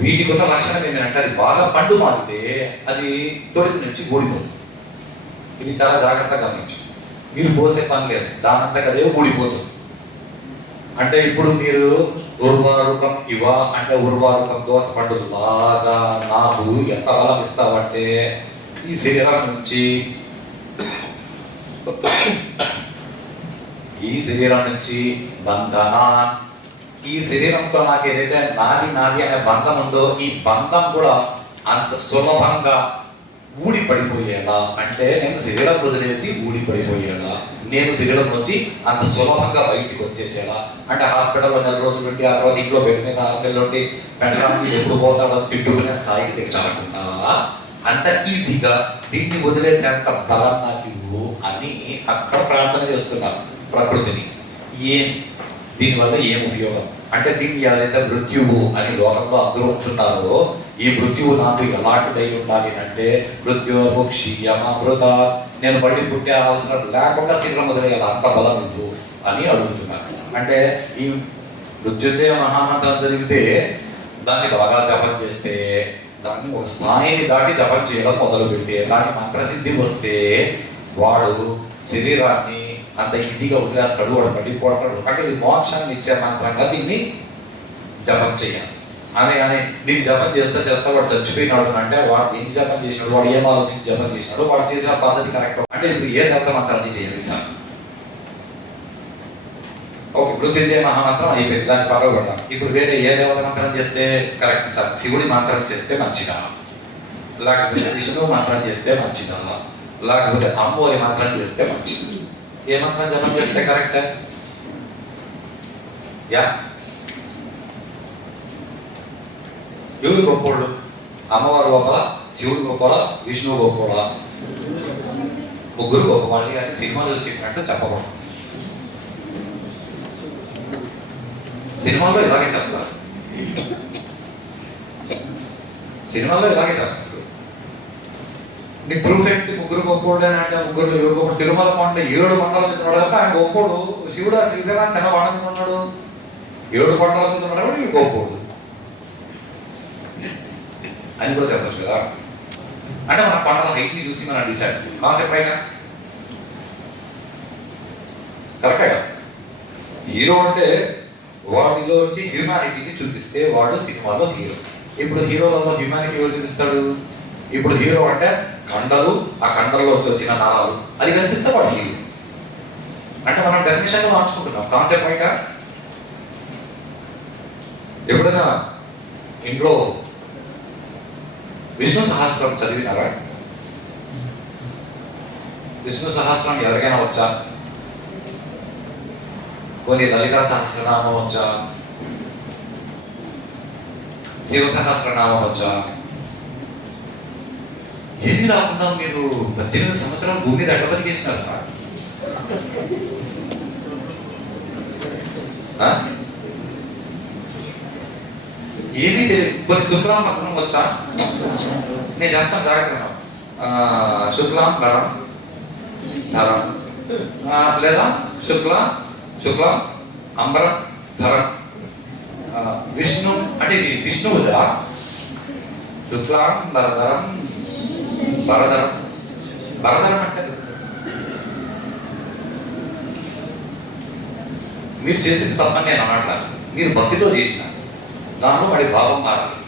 వీటికి ఉన్న లక్షణం ఏంటంటే అది బాగా పండు మాగితే అది తొడికి నుంచి ఊడిపోతుంది. ఇది చాలా జాగ్రత్తగా గమనించు. మీరు పోసే పని లేదు, దానంతకు అదే ఊడిపోతుంది. అంటే ఇప్పుడు మీరు ఉర్వారుకం ఇవా అంటే ఉర్వారుకం దోస పండు లాగా నాకు ఎంత బలం ఇస్తావంటే, ఈ శరీరం నుంచి బంధన, ఈ శరీరంతో నాకు ఏదైతే నాది అనే బంధం ఉందో, ఈ బంధం కూడా అంత సులభంగా ఊడి పడిపోయేలా, అంటే నేను శరీరం వదిలేసి ఊడి పడిపోయేలా, నేను శరీరం నుంచి అంత సులభంగా బయటికి వచ్చేసేలా. అంటే హాస్పిటల్లో 4 రోజులు ఉండి, ఆ తర్వాత ఇంట్లో బెడ్ మీద 6 నెలలు ఉండి పెట్టడానికి ఎప్పుడు పోతాడో తిట్టుకునే స్థాయికి దిగచాలకుండా అంత ఈజీగా దీన్ని వదిలేసేంత బలం నాకు ఇవ్వు అని అక్కడ ప్రార్థన చేస్తున్నారు ప్రకృతిని. దీనివల్ల ఏం ఉపయోగం అంటే, దీన్ని ఏదైతే మృత్యువు అని లోకంలో అందరూ ఉంటున్నారో, ఈ మృత్యువు నాకు ఎలాంటిదై ఉండాలి అంటే, మృత్యుక్షీయమృత, నేను మళ్ళీ పుట్టే అవసరం లేకుండా శరీరం వదిలేయాలి, అంత బలం ఇవ్వు అని అడుగుతున్నారు. అంటే ఈ మృత్యుంజయ మహామంత్రం జరిగితే దాన్ని బాగా జపం చేస్తే, దాన్ని ఒక స్థాయిని దాటి జపం చేయడం మొదలు పెడితే, దాని మంత్రసిద్ధి వస్తే వాడు శరీరాన్ని అంత ఈజీగా వదిలేస్తాడు, వాడు పడిపోతాడు. అంటే ఇది మోక్షాన్ని ఇచ్చే మంత్రంగా దీన్ని జపం చేయాలి అని దీన్ని జపం చేస్తా వాడు చచ్చిపోయినాడు అంటే, వాడు దీన్ని జపం చేసినాడు, వాడు ఏం ఆలోచించి జపం చేసినాడు, వాడు చేసిన పద్ధతి కరెక్ట్. అంటే ఇప్పుడు ఏ జప మంత్రాన్ని చేయాలి సార్? ఓకే, మృత్యుంజయ మహామంత్రం అయిపోయింది, దాన్ని పక్కన పెడతాం. ఇప్పుడు వేరే ఏ దేవత మంత్రం చేస్తే కరెక్ట్ సార్? శివుడి మంత్రం చేస్తే మంచిదా, లేకపోతే విష్ణువు మంత్రం చేస్తే మంచిదా, లేకపోతే అమ్మోరి మంత్రం చేస్తే మంచిది? ఏ మంత్రం జపం చేస్తే కరెక్ట్? ఎవరు గొప్పోళ్ళు? అమ్మవారు గొప్పలా, శివుడు గొప్పలా, విష్ణువు గొప్పలా? ముగ్గురు గొప్పవాళ్ళు కానీ సినిమాలో చెప్పినట్టు చెప్పకూడదు. సినిమాల్లో ఇలాగే చెప్తారు, సినిమాల్లో ఇలాగే చెప్తారు. నీ ప్రూఫ్ ఏంటి? ముగ్గురు గొప్పోడు అని అంటే, ముగ్గురు ఎవరు గొప్పడు? తిరుమల కొండ 7 కొండల మీద ఉన్నాడు, ఆయన గొప్పోడు. శివుడు ఆ శ్రీశైలం చిన్న కొండ మీద ఉన్నాడు, 7 కొండల మీద ఉన్నాడు, నీకు గొప్పోడు అని కూడా చెప్పచ్చు కదా. అంటే మన కొండల హైట్ని చూసి మనం డిసైడ్ కాన్సెప్ట్ అయినా కరెక్టే కదా. హీరో అంటే వాడిలో వచ్చి హ్యూమానిటీని చూపిస్తే వాడు సినిమాలో హీరో. ఇప్పుడు హీరోలలో హ్యూమానిటీ ఎవరు చూపిస్తాడు? ఇప్పుడు హీరో అంటే కండలు, ఆ కండల్లో వచ్చిన నరాలు, అది కనిపిస్తే వాడు హీరో. అంటే మనం డెఫినేషన్ మార్చుకుంటున్నాం కాన్సెప్ట్ బయట. ఎప్పుడైనా ఇంట్లో విష్ణు సహస్రం చదివినారా? విష్ణు సహస్రం ఎవరికైనా వచ్చా? కొన్ని లలితా సహస్రనామం వచ్చా? శివ సహస్రనామం వచ్చా? ఏమీ రాకుండా మీరు 18 సంవత్సరాలు భూమి మీద ఎట్లా బతికేసినారా? ఏమీ తెలియదు. కొన్ని శుక్లాం పక్కన వచ్చా నేను చెప్తాను జాగ్రత్తగా. శుక్లాం ధరం ధరం లేదా శుక్లాం అంబరం ధరం. విష్ణు అంటే ఇది విష్ణువుదా? శుక్లాం బరధరం బరధరం బరధరం అంటే మీరు చేసింది తప్పని నేను అనట్లేదు, మీరు భక్తితో చేసిన దానిలో వాడి భావం మారాలి.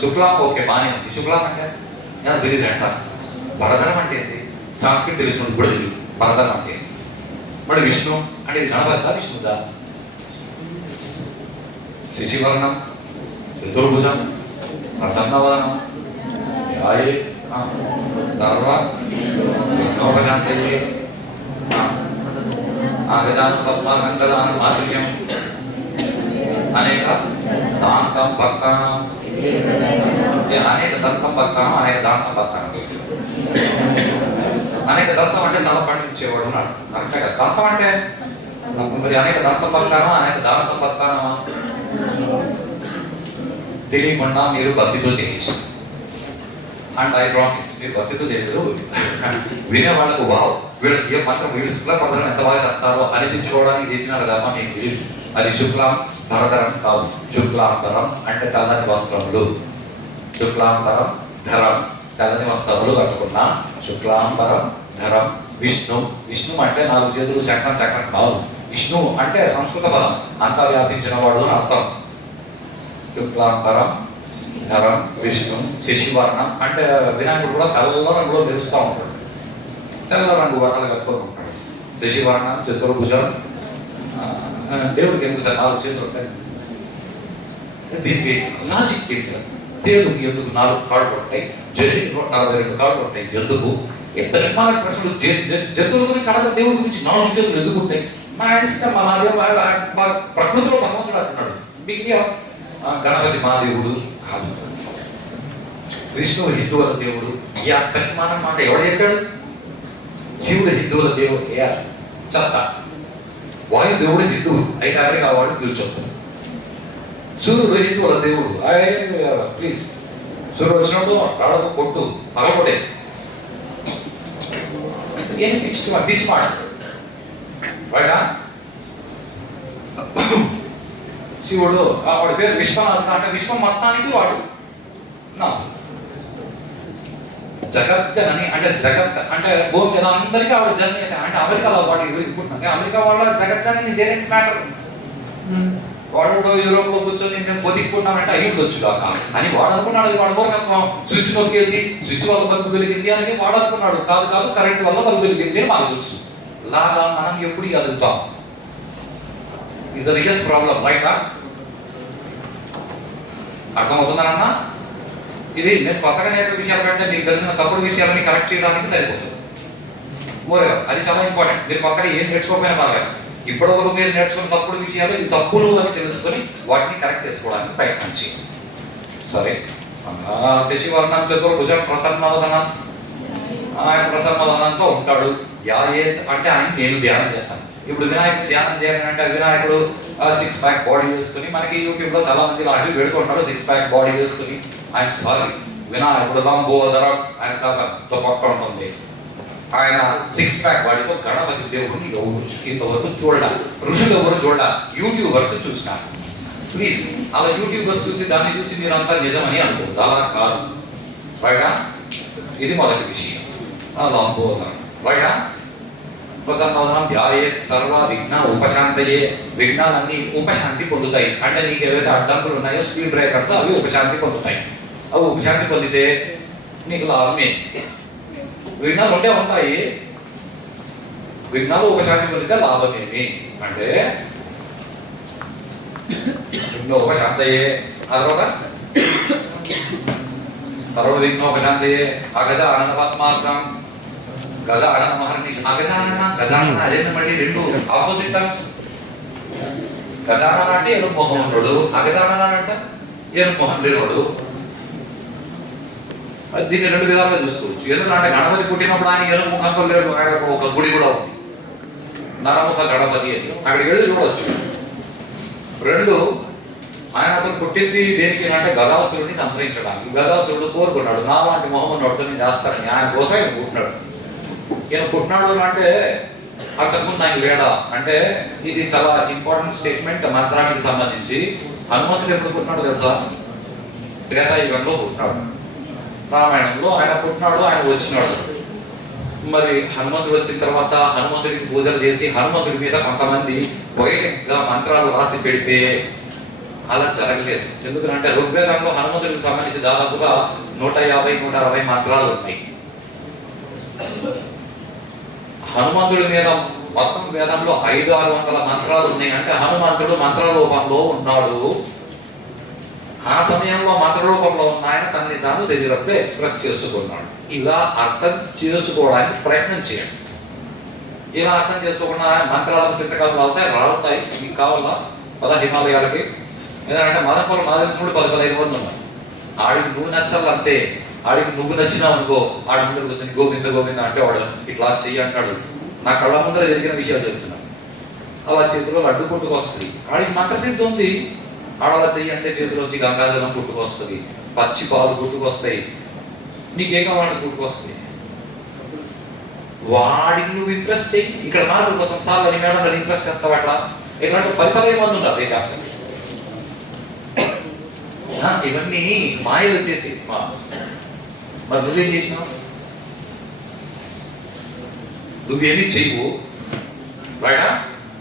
శుక్లాం ఓకే బాగానే ఉంది. శుక్లాం అంటే తెలియదు రండి సార్. బరధరం అంటే ఏంటి? సంస్కృతి తెలిసినది కూడా తెలియదు బరధరం అంటే. మరి విష్ణు అంటే ఇది గణపతిదా విష్ణుదా? శశివర్ణం చతుర్భుజం ప్రసన్నవదనం ధ్యాయే సర్వ విఘ్నోపశాంతయే ఆగజాన పద్మాగంగదాన మాతృశ్యం అనేక దాంతం భక్తానం అనేక దంతం భక్తానం అనేక దాంతం భక్తానం. అనేక దంతం అంటే చాలా పండించేవాడు ఉన్నాడు కరెక్టే కదా. దంతం అంటే మరి అనేక దంతం భక్తానం అనేక దాంతం భక్తానమా? తెలియకుండా మీరు భక్తితో చేయించారు. అండ్ ఐ ప్రామిస్ మీరు భక్తితో చేయలేదు. వినేవాళ్ళకు వావ్ వీళ్ళకి ఏ మంత్రం వీళ్ళు శుక్లపరధరం ఎంత బాగా చెప్తారో అనిపించుకోవడానికి చెప్పినారు కదా నీకు తెలియదు. అది శుక్లాం భరధరం కాదు. శుక్లాంబరం అంటే తెల్లని వస్త్రములు. శుక్లాంబరం ధరం తెల్లని వస్త్రములు కట్టుకున్న శుక్లాంబరం ధరం. విష్ణు విష్ణు అంటే 4 చేతులు చక్రం చక్రం కాదు. విష్ణు అంటే సంస్కృత పదం, అంతా వ్యాపించిన వాడు అని అర్థం. శుక్లాంబరం ధరం విష్ణు. శశివర్ణం అంటే వినాయకుడు కూడా తెల్ల రంగులో తెలుస్తూ ఉంటాడు, తెల్ల రంగు బట్టలు కట్టుకొని ఉంటాడు. శశివర్ణం చతుర్భుజం. దేవుడికి ఎందుకు సార్ 4 చేతులు ఉంటాయి? దీనికి లాజిక్ ఏంటి సార్? దేవుడికి ఎందుకు 4 కాళ్ళు ఉంటాయి? జంతువుకి 42 కాళ్ళు ఉంటాయి ఎందుకు? నిర్మాణ ప్రశ్నలు జంతువుల గురించి అడగ, దేవుడి గురించి 4 చేతులు ఎందుకు ఉంటాయి? మా ఇష్టం మా ప్రకృతిలో భగవంతుడు అంటున్నాడు. మీకు గణపతి మా దేవుడు కాదు, విష్ణువు హిందువుల దేవుడు. ఈ అభిమానం మాట ఎవడు చెప్పాడు? శివుడు హిందువుల దేవుడు చెత్త. వాయుదేవుడు హిందువు అయితే అమెరికా వాడు పిలుచుకుంటాడు. సూర్యుడు హిందువుల దేవుడు. ప్లీజ్ సూర్యుడు వచ్చినప్పుడు రాళ్ళకు కొట్టు పగలకొడే ఏం పిచ్చి మాట బయట. శివుడు వాడి పేరు విశ్వనాథుడు అంటే విశ్వం మొత్తానికి వాడు నాథుడు. జగజ్జనని అంటే జగత్ అంటే భూమి మీద అందరికీ ఆవిడ జనని అంటే అమెరికాలో వాడు ఇరుక్కుంటున్నాం. అమెరికా వాళ్ళ జగజ్జనని జెనెటిక్స్ మ్యాటర్. వాడు యూరోప్ లో కూర్చొని మేము పొదిక్కుంటామంటే అయ్యి ఉండొచ్చు కాక అని వాడు అనుకున్నాడు. వాడు మూర్ఖత్వం. స్విచ్ నొక్కేసి స్విచ్ వల్ల బల్బు వెలిగింది అని వాడు అనుకున్నాడు. కాదు కాదు కరెంట్ వల్ల బల్బు వెలిగింది అని మాకు తెలుసు. లాగా మనం ఎప్పుడు ఎదుగుతాం. Is the biggest problem right. అర్థమవుతుందన్నా? ఇది నేను కొత్తగా నేర్పే విషయాల కంటే మీకు తెలిసిన తప్పుడు విషయాలని కరెక్ట్ చేయడానికి సరిపోతుంది. మోరేగా అది చాలా ఇంపార్టెంట్. మీరు పక్కన ఏం నేర్చుకోకపోయినా పర్లేదు, ఇప్పటివరకు మీరు నేర్చుకున్న తప్పుడు విషయాలు ఇది తప్పులు అని తెలుసుకొని వాటిని కరెక్ట్ చేసుకోవడానికి ప్రయత్నం చేయండి. సరే. శశివర్ణం చతుర్భుజం ప్రసన్నవదనం. ఆయన ప్రసన్నవదనంతో ఉంటాడు. యాయేత్ అంటే ఆయన నేను ధ్యానం చేస్తాను. ఇప్పుడు వినాయకుడు ధ్యానం చేయాలంటే వినాయకుడు 6 ప్యాక్ బాడీ వేసుకుని మనకి యూట్యూబ్లో చాలా మంది లాంటి పెడుతుంటారు. 6 ప్యాక్ బాడీ వేసుకుని ఆయన సారీ వినాయకుడు లంబోదరం ఆయన చాలా పక్క ఉంటుంది. ఆయన 6 ప్యాక్ బాడీతో గణపతి దేవుడిని ఎవరు ఇంతవరకు చూడాలి, ఋషులు ఎవరు చూడాలి, యూట్యూబర్స్ చూసినారు. ప్లీజ్ అలా యూట్యూబర్స్ చూసి దాన్ని చూసి మీరు అంతా నిజమని అనుకోదు, అలా కాదు. రైటా? ఇది మొదటి విషయం. లంబోదరం రైటా? ప్రసన్నవదనం ధ్యాయే సర్వ విఘ్న ఉపశాంతయే. విఘ్నాలన్నీ ఉపశాంతి పొందుతాయి. అంటే నీకు ఏవైతే అడ్డంకులు ఉన్నాయో స్పీడ్ బ్రేకర్స్ అవి ఉపశాంతి పొందుతాయి. అవి ఉపశాంతి పొందితే నీకు లాభమే. విఘ్నాలు ఉంటే ఉంటాయి. విఘ్నాలు ఉపశాంతి పొందితే లాభమేమి అంటే విఘ్నోపశాంతయే. తర్వాత విఘ్నోపశాంతయే. అగజ ఆనంద పద్మార్గం. గజ ఆనంద మహర్నిషి. అగజానన గజానన అదే మళ్ళీ 2 ఆపోజిట్ టర్మ్స్. గజానన అంటే ఏనుగు మొహం ఉన్నాడు, అగజానన అంటే ఏనుగు మొహం లేనివాడు. దీన్ని 2 విధాలుగా చూసుకోవచ్చు. ఎందుకంటే గణపతి పుట్టినప్పుడు ఆయన ఏనుగు ముఖంతో లేడు. ఒక గుడి కూడా ఉంది, నరముఖ గణపతి అని. అక్కడికి వెళ్ళి చూడవచ్చు. 2 ఆయన అసలు పుట్టింది దేనికి అంటే గదాసురుడిని సంహరించడానికి. గదాసురుడు కోరుకున్నాడు, నా లాంటి మొహమ్మద్ నోటితో నేను చేస్తానని. ఆయన కోసం ఆయన పుట్టినాడు. ఈయన పుట్టినాడు అంటే అంతకుముందు ఆయన లేడా అంటే ఇది చాలా ఇంపార్టెంట్ స్టేట్మెంట్ మంత్రానికి సంబంధించి. హనుమంతుడు ఎప్పుడు పుట్టినాడు తెలుసా? త్రేతాయుగంలో పుట్టినాడు. రామాయణంలో ఆయన పుట్టినాడు, ఆయన వచ్చినాడు. మరి హనుమంతుడు వచ్చిన తర్వాత హనుమంతుడికి పూజలు చేసి హనుమంతుడి మీద కొంతమంది వైదికంగా మంత్రాలు రాసి పెడితే అలా జరగలేదు. ఎందుకంటే ఋగ్వేదంలో హనుమంతుడికి సంబంధించి దాదాపుగా 150-160 మంత్రాలు ఉన్నాయి. హనుమంతుడి మీద మొత్తం వేదంలో 500-600 మంత్రాలు ఉన్నాయి. అంటే హనుమంతుడు మంత్ర రూపంలో ఉన్నాడు. ఆ సమయంలో మంత్ర రూపంలో ఉన్న ఆయన తనని తాను శరీరంతో ఎక్స్ప్రెస్ చేసుకున్నాడు. ఇలా అర్థం చేసుకోవడానికి ప్రయత్నం చేయండి. ఇలా అర్థం చేసుకోకుండా మంత్రాలను చింతకాలం రాలుతాయి. మీకు కావాలా పద హిమాలయాలకి. ఎందుకంటే మదనపల్లి నా తెలిసినప్పుడు 10-15 మంది ఉన్నారు. ఆడికి నువ్వు నచ్చాలి అంతే. ఆడికి నువ్వు నచ్చినావు అనుకో, ఆడి ముందు కూర్చొని గోవింద గోవింద అంటే వాడు ఇట్లా చెయ్యి అంటాడు. నా కళ్ళ ముందర జరిగిన విషయాలు చెప్తున్నాను. అలా చేతిలో అడ్డు పుట్టుకొస్తుంది. ఆడికి మకసిద్ధి ఉంది. ఆడలా చెయ్యి అంటే చేతిలోంచి గంగాజలం పుట్టుకొస్తుంది, పచ్చి పాలు పుట్టుకొస్తాయి, నీకేం కావాలంటే పుట్టుకొస్తాయి. వాడికి నువ్వు ఇంప్రెస్ చెయ్యి. ఇక్కడ మార్కుల కోసం సార్లు అని మేడం నన్ను ఇంప్రెస్ చేస్తావు. అట్లా ఇట్లాంటి 10-15 మంది ఉన్నారు. ఇవన్నీ మాయలు వచ్చేసి మరి నువ్వేం చేసినావు? నువ్వేమీ చెయ్యవు.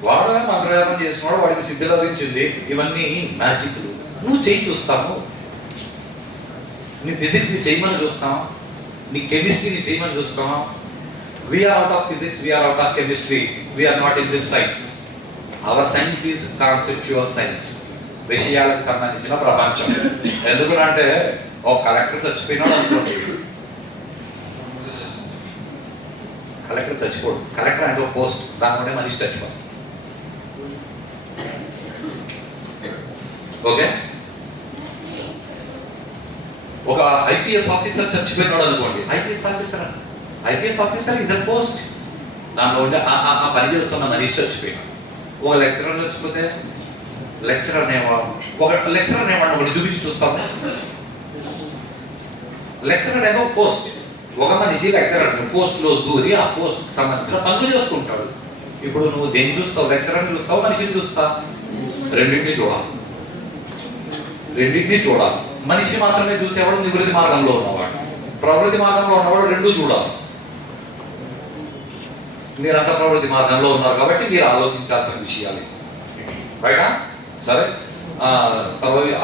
వాడు మంత్రజాపం చేసినాడు, వాడికి సిద్ధి లభించింది. ఇవన్నీ మ్యాజిక్లు. నువ్వు చెయ్యి చూస్తావు. నీ ఫిజిక్స్ని చేయమని చూస్తాం, నీ కెమిస్ట్రీని చేయమని చూస్తాం. We're out of physics, we're out of chemistry, we're not in this science. Our science is conceptual science, విషయాలకు సంబంధించిన ప్రపంచం. ఎందుకంటే ఒక కలెక్టర్ చచ్చిపోయినాడు అనుకోండి, కలెక్టర్ చచ్చిపోడు. కలెక్టర్ అంటే ఒక పోస్ట్, దానిలోనే మనిషి చచ్చిపోడు. ఓకే, ఒక ఐపీఎస్ ఆఫీసర్ చచ్చిపోయినాడు అనుకోండి, IPS officer is a post. దానిలో ఉంటే ఆ పని చేస్తున్న మనిషి చచ్చిపోయినాడు. ఒక లెక్చరర్ చచ్చిపోతే లెక్చరర్ అనేవాడు, ఒక లెక్చరర్ అనేవాడు ఒకటి చూపించి చూస్తాము. లెక్చరర్ ఏదో పోస్ట్, ఒక మనిషి లెక్చరర్ పోస్ట్లో దూరి ఆ పోస్ట్కి సంబంధించిన పనులు చేసుకుంటాడు. ఇప్పుడు నువ్వు దేన్ని చూస్తావు? లెక్చరర్ని చూస్తావు, మనిషిని చూస్తావు? రెండింటినీ చూడాలి. మనిషి మాత్రమే చూసేవాడు నివృత్తి మార్గంలో ఉన్నవాడు, ప్రవృత్తి మార్గంలో ఉన్నవాడు రెండూ చూడాలి. మీరంతా ప్రవృత్తి మార్గంలో ఉన్నారు కాబట్టి మీరు ఆలోచించాల్సిన విషయాలు బయట. సరే,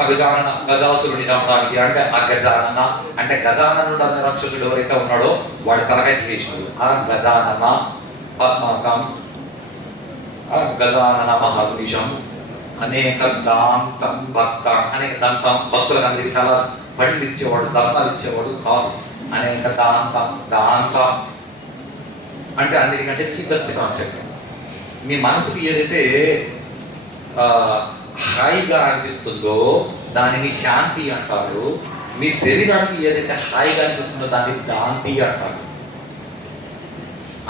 అగజానన గజాసురుని చంపడానికి అంటే అగజానన అంటే గజాననుడు అనే రాక్షసుడు ఎవరైతే ఉన్నాడో వాడి తలకాయ తీసినాడు. ఆ గజానన పద్మకం, గజానన మహానిషం, అనేక దాంతం భక్త, అనేక దంతం భక్తులకు అందరికీ చాలా పళ్ళు ఇచ్చేవాడు, దంతాలు ఇచ్చేవాడు కాదు. అనేక దాంతం అంటే అన్నిటికంటే చీపెస్ట్ కాన్సెప్ట్. మీ మనసుకి ఏదైతే హాయిగా అనిపిస్తుందో దానిని శాంతి అంటారు. మీ శరీరానికి ఏదైతే హాయిగా అనిపిస్తుందో దాన్ని దాంతి అంటారు.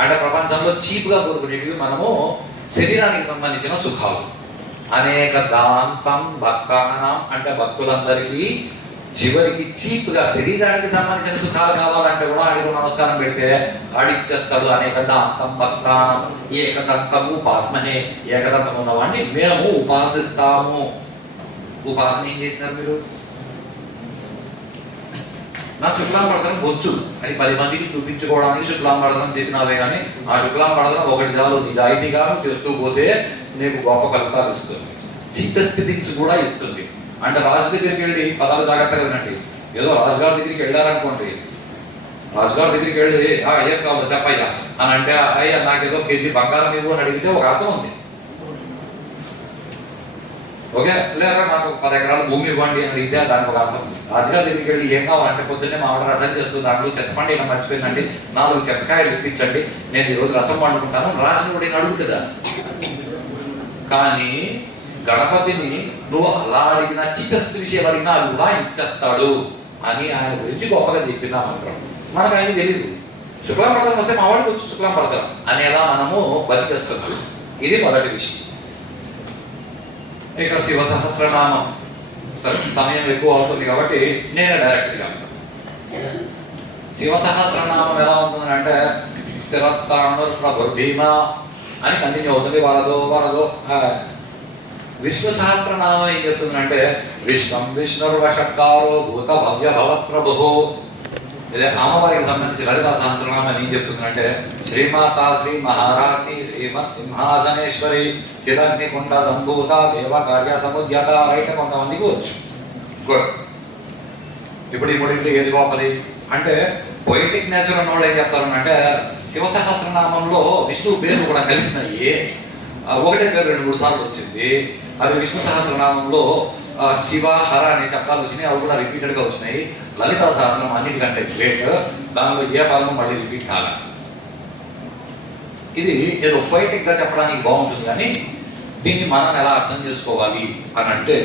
అంటే ప్రపంచంలో చీప్గా కోరుకునేవి మనము శరీరానికి సంబంధించిన సుఖాలు. అనేక దాంతం భక్తానం అంటే భక్తులందరికీ చివరికి చీప్గా శరీరానికి సంబంధించిన సుఖాలు కావాలంటే కూడా ఆడికి నమస్కారం పెడితే ఆడిచ్చేస్తాడు. అనేక దాంతం భక్తానం ఏకదంతము ఉపాసనే, ఏకదంతం ఉన్నవాడిని మేము ఉపాసిస్తాము. ఉపాసన ఏం చేసినారు మీరు? నా శుక్లాంబరదనం బొచ్చు అని 10 మందికి చూపించుకోవడానికి శుక్లాంబరదనం చెప్పినావే కానీ ఆ శుక్లాంబరదనం ఒకటి చాలు. నిజాయితీగా చేస్తూ పోతే నీకు గొప్ప ఫలితాలు ఇస్తుంది, చీపెస్ట్ థింగ్స్ కూడా ఇస్తుంది. అంటే రాజు దగ్గరికి వెళ్ళి పదాలు జాగ్రత్తగా వినండి. ఏదో రాజుగారి దగ్గరికి వెళ్ళారనుకోండి, రాజుగారి దగ్గరికి వెళ్ళి ఏం కావాలి చెప్పయ్యా అని అంటే, అయ్యా నాకేదో కేజీ బంగారం ఇవ్వు అని అడిగితే ఒక అర్థం ఉంది. ఓకే, లేదా నాకు 10 ఎకరాలు భూమి ఇవ్వండి అని అడిగితే దానికి ఒక అర్థం ఉంది. రాజుగారి దగ్గరికి వెళ్ళి ఏం కావాలంటే పొద్దున్నే మామిడి రసం చేస్తుంది, దాంట్లో చెత్తపండి ఇలా మర్చిపోయిందండి, 4 చెత్తకాయలు ఇప్పించండి, నేను ఈరోజు రసం వండుకుంటాను రాజుని కూడా అడుగుతుందా? కానీ గణపతిని నువ్వు అలా అడిగినా చీపెస్ట్ విషయాలు అడిగినా అది కూడా ఇచ్చేస్తాడు అని ఆయన గురించి గొప్పగా చెప్పినామంటాం. మనకు ఆయన తెలియదు. శుక్లాంబరదనం వస్తే మా వాడికి వచ్చి శుక్లాంబరదనం అనేలా మనము బతికేస్తున్నాం. ఇది మొదటి విషయం. ఇక శివ సహస్రనామం సరే సమయం ఎక్కువ అవుతుంది కాబట్టి నేను డైరెక్ట్ చెప్తాను. శివ సహస్రనామం ఎలా ఉంటుందని అంటే స్థిరస్థాను ప్రభుర్భీమా అని కంటిన్యూ అవుతుంది, వరదో వరదో. విష్ణు సహస్రనామం ఏం చెప్తుందంటే విశ్వం విష్ణుర్వషట్కారో భూత భవ్య భవత్ ప్రభు. ఇదే అమ్మవారికి సంబంధించి లలితా సహస్రనామం ఏం చెప్తుందంటే శ్రీమాత శ్రీ మహారాజ్ఞి శ్రీమత్ సింహాసనేశ్వరి చిరగ్నికుండ సంభూత దేవ కార్య సముద్యత. రైట్, కొంతమందికి వచ్చు. గుడ్. ఇప్పుడు ఈ మూడింటి ఏది గొప్పది అంటే పొయిటిక్ నేచర్ ఉన్న వాళ్ళు ఏం చెప్తారు అంటే శివ సహస్రనామంలో విష్ణువు పేర్లు కూడా కలిసినాయి, ఒకటే పేరు 2-3 సార్లు వచ్చింది. అది విష్ణు సహస్రనామంలో శివ హర అనే శబ్దాలు వచ్చినాయి, అవి కూడా రిపీటెడ్గా వచ్చినాయి. లలితా సహస్రం అన్నిటికంటే గ్రేట్, దానిలో ఏ పదము మళ్ళీ రిపీట్ కాదు. ఇది ఏదో పొయిటిక్గా చెప్పడానికి బాగుంటుంది, కానీ దీన్ని మనం ఎలా అర్థం చేసుకోవాలి అని అంటే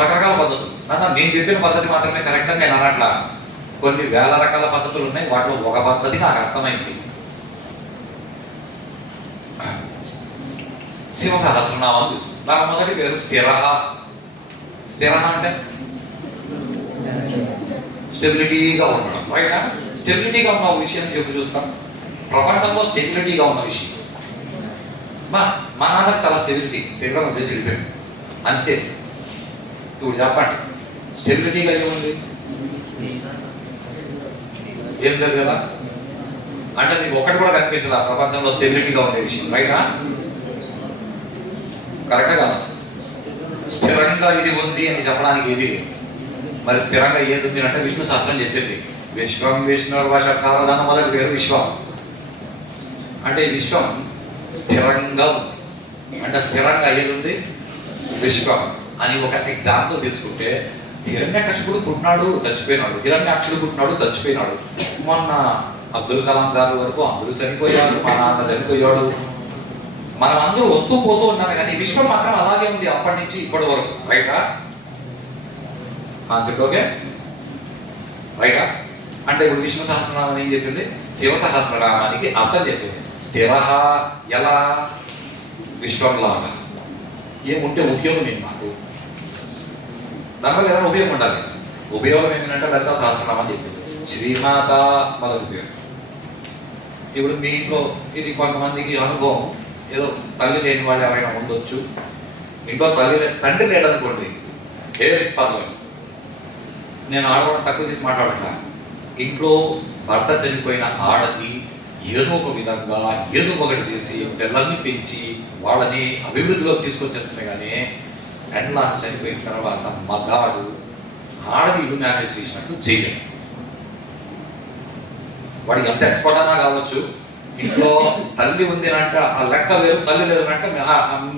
రకరకాల పద్ధతులు. అన్న నేను చెప్పిన పద్ధతి మాత్రమే కరెక్ట్ అని నేను అనట్లా. కొన్ని వేల రకాల పద్ధతులు ఉన్నాయి, వాటిలో ఒక పద్ధతి నాకు అర్థమైంది. శివ సహస్రనామం తీసుకుంటాం. దాని మొదటి పేరు స్థిర. స్థిర అంటే స్టెబిలిటీగా ఉండడం. రైట్? స్టెబిలిటీగా ఉన్న ఒక విషయాన్ని చెప్పి చూస్తాం. ప్రపంచంలో స్టెబిలిటీగా ఉన్న విషయం మా నాన్నకి చాలా స్టెబిలిటీ, శరీరం వచ్చేసి వెళ్ళిపోయింది అన్స్టేబుల్. ఇప్పుడు చెప్పండి స్టెబిలిటీగా ఏముంది? ఏం లేదు కదా. అంటే నీకు ఒకటి కూడా కనిపించదా ప్రపంచంలో స్టెబిలిటీగా ఉండే విషయం? రైటా? కరెక్టే కదా. స్థిరంగా ఇది ఉంది అని చెప్పడానికి ఏది లేదు. మరి స్థిరంగా ఏది ఉంది అంటే విష్ణు శాస్త్రం చెప్పింది విశ్వం విష్ణుర్వషట్కారో మొదటి పేరు విశ్వం. అంటే విశ్వం స్థిరంగా ఉంది. అంటే స్థిరంగా ఏది ఉంది? విశ్వం అని ఒక ఎగ్జాంపుల్ తీసుకుంటే హిరణ్యకశిపుడు పుట్టినాడు చచ్చిపోయినాడు, హిరణ్యాక్షుడు పుట్టినాడు చచ్చిపోయినాడు. మొన్న అబ్దుల్ కలాం గారు వరకు అందరూ చనిపోయారు, మా నాన్న చనిపోయాడు. మనం అందరూ వస్తూ పోతూ ఉన్నాము, కానీ విశ్వం మాత్రం అలాగే ఉంది అప్పటి నుంచి ఇప్పటి వరకు. రైటా? Concept okay? రైటా? అంటే ఇప్పుడు విష్ణు సహస్రనామం ఏం చెప్పింది? శివ సహస్రనామానికి అర్థం చెప్పింది. స్థిర ఎలా? విశ్వంలాగా. ఏముంటే ఉపయోగం ఏంటి మాకు? దానివల్ల ఏదైనా ఉపయోగం ఉండాలి. ఉపయోగం ఏంటంటే లలితా సహస్రనామం చెప్పింది. శ్రీమాత మొదటి పేరు. ఇప్పుడు మీ ఇంట్లో ఇది కొంతమందికి అనుభవం, ఏదో తల్లి లేని వాళ్ళు ఎవరైనా ఉండొచ్చు. ఇంట్లో తండ్రి లేడనుకోండి, ఏ పర్లేదు, నేను ఆడవాళ్ళని తక్కువ చేసి మాట్లాడట. ఇంట్లో భర్త చనిపోయిన ఆడది ఏదో ఒక విధంగా ఏదో ఒకటి చేసి పిల్లల్ని పెంచి వాళ్ళని అభివృద్ధిలోకి తీసుకొచ్చేస్తున్నాయి. కానీ ఎండ్లా చనిపోయిన తర్వాత మగాడు ఆడది ఇల్లు మేనేజ్ చేసినట్టు చేయలేడు. వాడికి ఎంత ఎక్స్పర్ట్ అన్నా కావచ్చు. ఇంట్లో తల్లి ఉంది అంటే ఆ లెక్క వేరు, తల్లి లేదు అంటే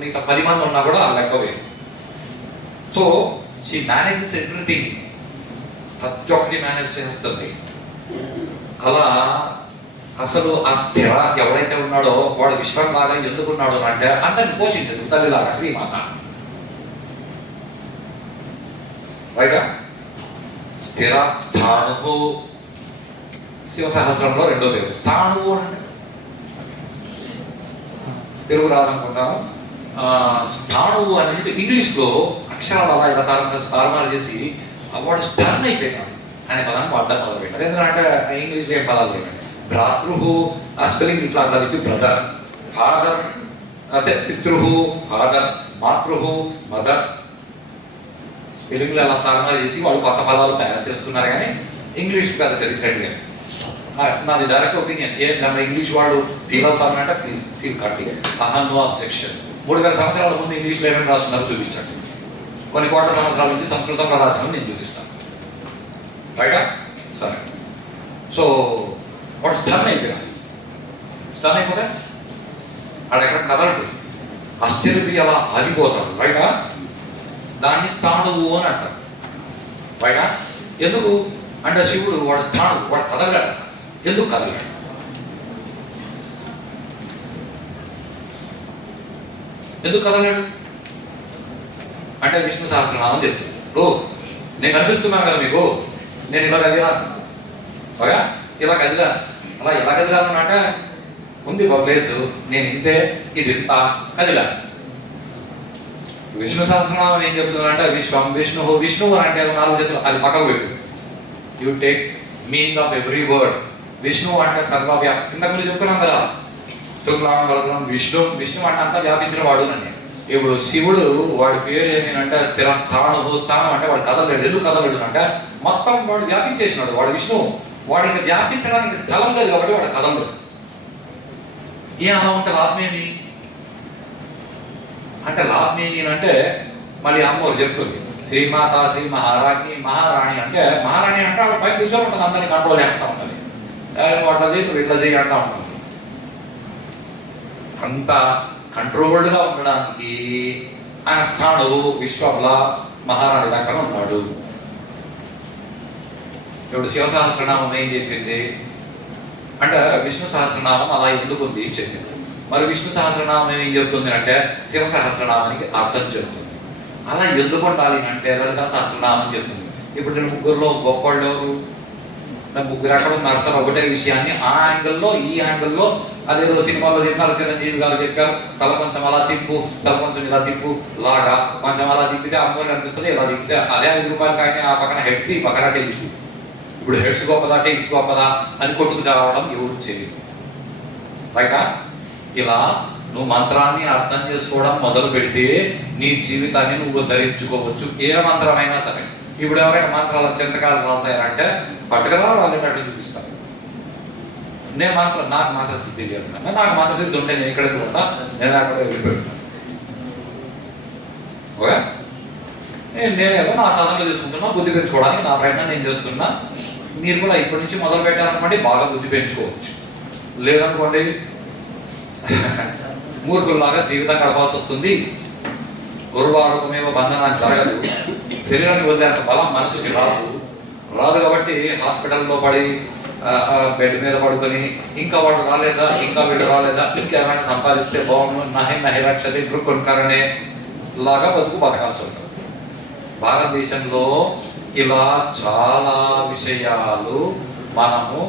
మిగతా 10 మంది ఉన్నా కూడా ఆ లెక్క వేరు. సో షీ మేనేజెస్ ఎవ్రీథింగ్, ప్రతి ఒక్కటి మేనేజ్ చేస్తుంది. అలా అసలు ఆ స్థిర ఎవరైతే ఉన్నాడో వాడు విశ్వం లాగా ఎందుకున్నాడు అంటే అందరిని పోషించదు తల్లిలాగా శ్రీమాత. రైటా? స్థిర స్థాణు శివ సహస్రంలో రెండో పేరు. స్థాణువు అంటే తెలుగు రాదనుకుంటాను. స్థాణువు అనేది ఇంగ్లీష్లో అక్షరాలు అలా ఇలా తారుమారు చేసి వాడు స్టర్న్ అయిపోయినాడు అనే పదాన్ని వాడడం మొదలుపెట్టారు. ఎందుకంటే ఇంగ్లీష్లో ఏం పదాలు లేవండి. భ్రాతృ ఆ స్పెల్లింగ్ ఇట్లా కలిపి బ్రదర్, ఫాదర్ అసే పితృ, ఫాదర్, మాతృ, మదర్. స్పెల్లింగ్లు అలా తారుమారు చేసి వాళ్ళు కొత్త పదాలు తయారు చేసుకున్నారు. కానీ ఇంగ్లీష్ పెద్ద చరిత్ర నాది డైరెక్ట్ ఒపీనియన్. ఏంటన్నా ఇంగ్లీష్ వాడు ఫీల్ అవుతారంటే ప్లీజ్ ఫీల్ కట్టి నో అబ్జెక్షన్. 3000 సంవత్సరాల ముందు ఇంగ్లీష్లో ఏమేమి రాస్తున్నారో చూపించండి. కొన్ని కోట్ల సంవత్సరాల నుంచి సంస్కృతంలో రాసిన నేను చూపిస్తాను. రైటా? సరే. సో వాడు స్టర్న్ అయిపోయినాడు. స్టర్న్ అయిపోతే ఆడెక్కడ కదలడు, అస్థిరపి అలా ఆగిపోతాడు. రైటా? దాన్ని స్థాణువు అని అంటారు. రైటా? ఎందుకు అంటే శివుడు వాడు స్థాణువు, వాడు కదలగాడు. ఎందుకు కదలగాడు? ఎందుకు కదలగాడు అంటే విష్ణు సహస్రనామం చెప్తుంది. నేను కనిపిస్తున్నాను కదా మీకు, నేను ఇలా కదిలాను, ఓకే ఇలా కదిలాను. అలా ఎలా కదిలాను అంటే ఉంది ఒక ప్లేస్, నేను ఇంతే, ఇది ఇంత కదిలాను. విష్ణు సహస్రనామం ఏం చెప్తుందంటే విశ్వం విష్ణు విష్ణువు అంటే 4 చేతులు, అది పక్కకు పెట్టు. You take meaning of every word. Vishnu అంటే సర్వవ్యాప్తి. ఇంతకు ముందు చెప్పుకున్నాం కదా, శుక్లాం విష్ణు విష్ణు అంటే అంతా వ్యాపించిన వాడు అని. ఇప్పుడు శివుడు వాడి పేరు ఏమేనంటే స్థానం అంటే వాడు కదలలేడు. ఎందుకు కదలలేడు అంటే మొత్తం వాడు వ్యాపించేసినాడు. వాడు విష్ణువు, వాడికి వ్యాపించడానికి స్థలం లేదు కాబట్టి వాడు కదలలేడు. అలా ఉంటే లాభమేమి అంటే లాభమేమి అంటే మళ్ళీ అమ్మవారు చెప్తుంది, శ్రీమాత శ్రీ మహారాణి మహారాణి అంటే మహారాణి అంటే ఆవిడ పైన కూర్చొని ఉంటుంది, అందరినీ కంట్రోల్ చేస్తూ ఉంటుంది. వాటి నువ్వు ఇట్లా చేయి అంటూ ఉంటుంది. అంత కంట్రోల్డ్గా ఉండడానికి ఆయన స్థానుడు విశ్వంలా మహారాణి దాకా ఉన్నాడు. ఇప్పుడు శివ సహస్రనామం ఏం చెప్పింది అంటే విష్ణు సహస్రనామం అలా ఎందుకు ఉంది చెప్పింది. మరి విష్ణు సహస్రనామం ఏం చెప్తుంది అంటే శివ సహస్రనామానికి అర్థం చెప్తుంది. అలా ఎందుకు ఉండాలి అంటే లలిత సహస్రనామం చెప్తుంది. ఇప్పుడు నేను ముగ్గురులో గొప్పవాళ్ళు ముగ్గురు అక్కడ ఉన్నారు సార్, ఒకటే విషయాన్ని ఆ యాంగిల్లో ఈ యాంగిల్లో అదేదో సినిమాలో చెప్పినారు, చిరంజీవి గారు చెప్పారు, తల కొంచెం అలా తిప్పు, తల కొంచెం ఇలా తిప్పు, లాగా కొంచెం అలా తిప్పితే అమ్మవారు అనిపిస్తుంది, ఇలా తిప్పితే అదే 5 రూపాయలకి ఆయన ఆ పక్కన హెడ్స్ ఈ పక్కన టెయిల్స్. ఇప్పుడు హెడ్స్ గొప్పదా టెయిల్స్ గొప్పదా అని కొట్టుకు చావడం ఎవరు చేయదు. రైటా? ఇలా నువ్వు మంత్రాన్ని అర్థం చేసుకోవడం మొదలు పెడితే నీ జీవితాన్ని నువ్వు ధరించుకోవచ్చు, ఏ మంత్రమైనా సరే. ఇప్పుడు ఎవరైనా మంత్రాలు చింతకాలు రాస్తాయంటే పట్టుకరా వాళ్ళేటట్లు చూపిస్తాను. నాకు మంత్రసిద్ధి చేస్తున్నాను, నాకు మంత్రసిద్ధి ఉంటే నేను ఇక్కడ ఉంటా, నేను అక్కడ వెళ్ళిపోతున్నాను. ఓకే, నేనేమో నా సాధనలు చేసుకుంటున్నా, బుద్ధి పెంచుకోవడానికి నా ప్రయత్నం నేను చేస్తున్నా. మీరు కూడా ఇప్పటి నుంచి మొదలు పెట్టారనుకోండి, బాగా బుద్ధి పెంచుకోవచ్చు. లేదనుకోండి మూర్ఖుల్లాగా జీవితం గడపాల్సి వస్తుంది. గురువారూపమేమో బంధనాన్ని జరగదు. శరీరాన్ని వదిలేంత బలం మనసుకి రాదు కాబట్టి హాస్పిటల్లో పడి బెడ్ మీద పడుకొని ఇంకా వాడు రాలేదా, ఇంకా వీడు రాలేదా, ఇంకేమైనా సంపాదిస్తే బాగుండు, నహి రక్షతి దృక్కొంటారనే లాగా బతకాల్సి ఉంటుంది. భారతదేశంలో ఇలా చాలా విషయాలు మనము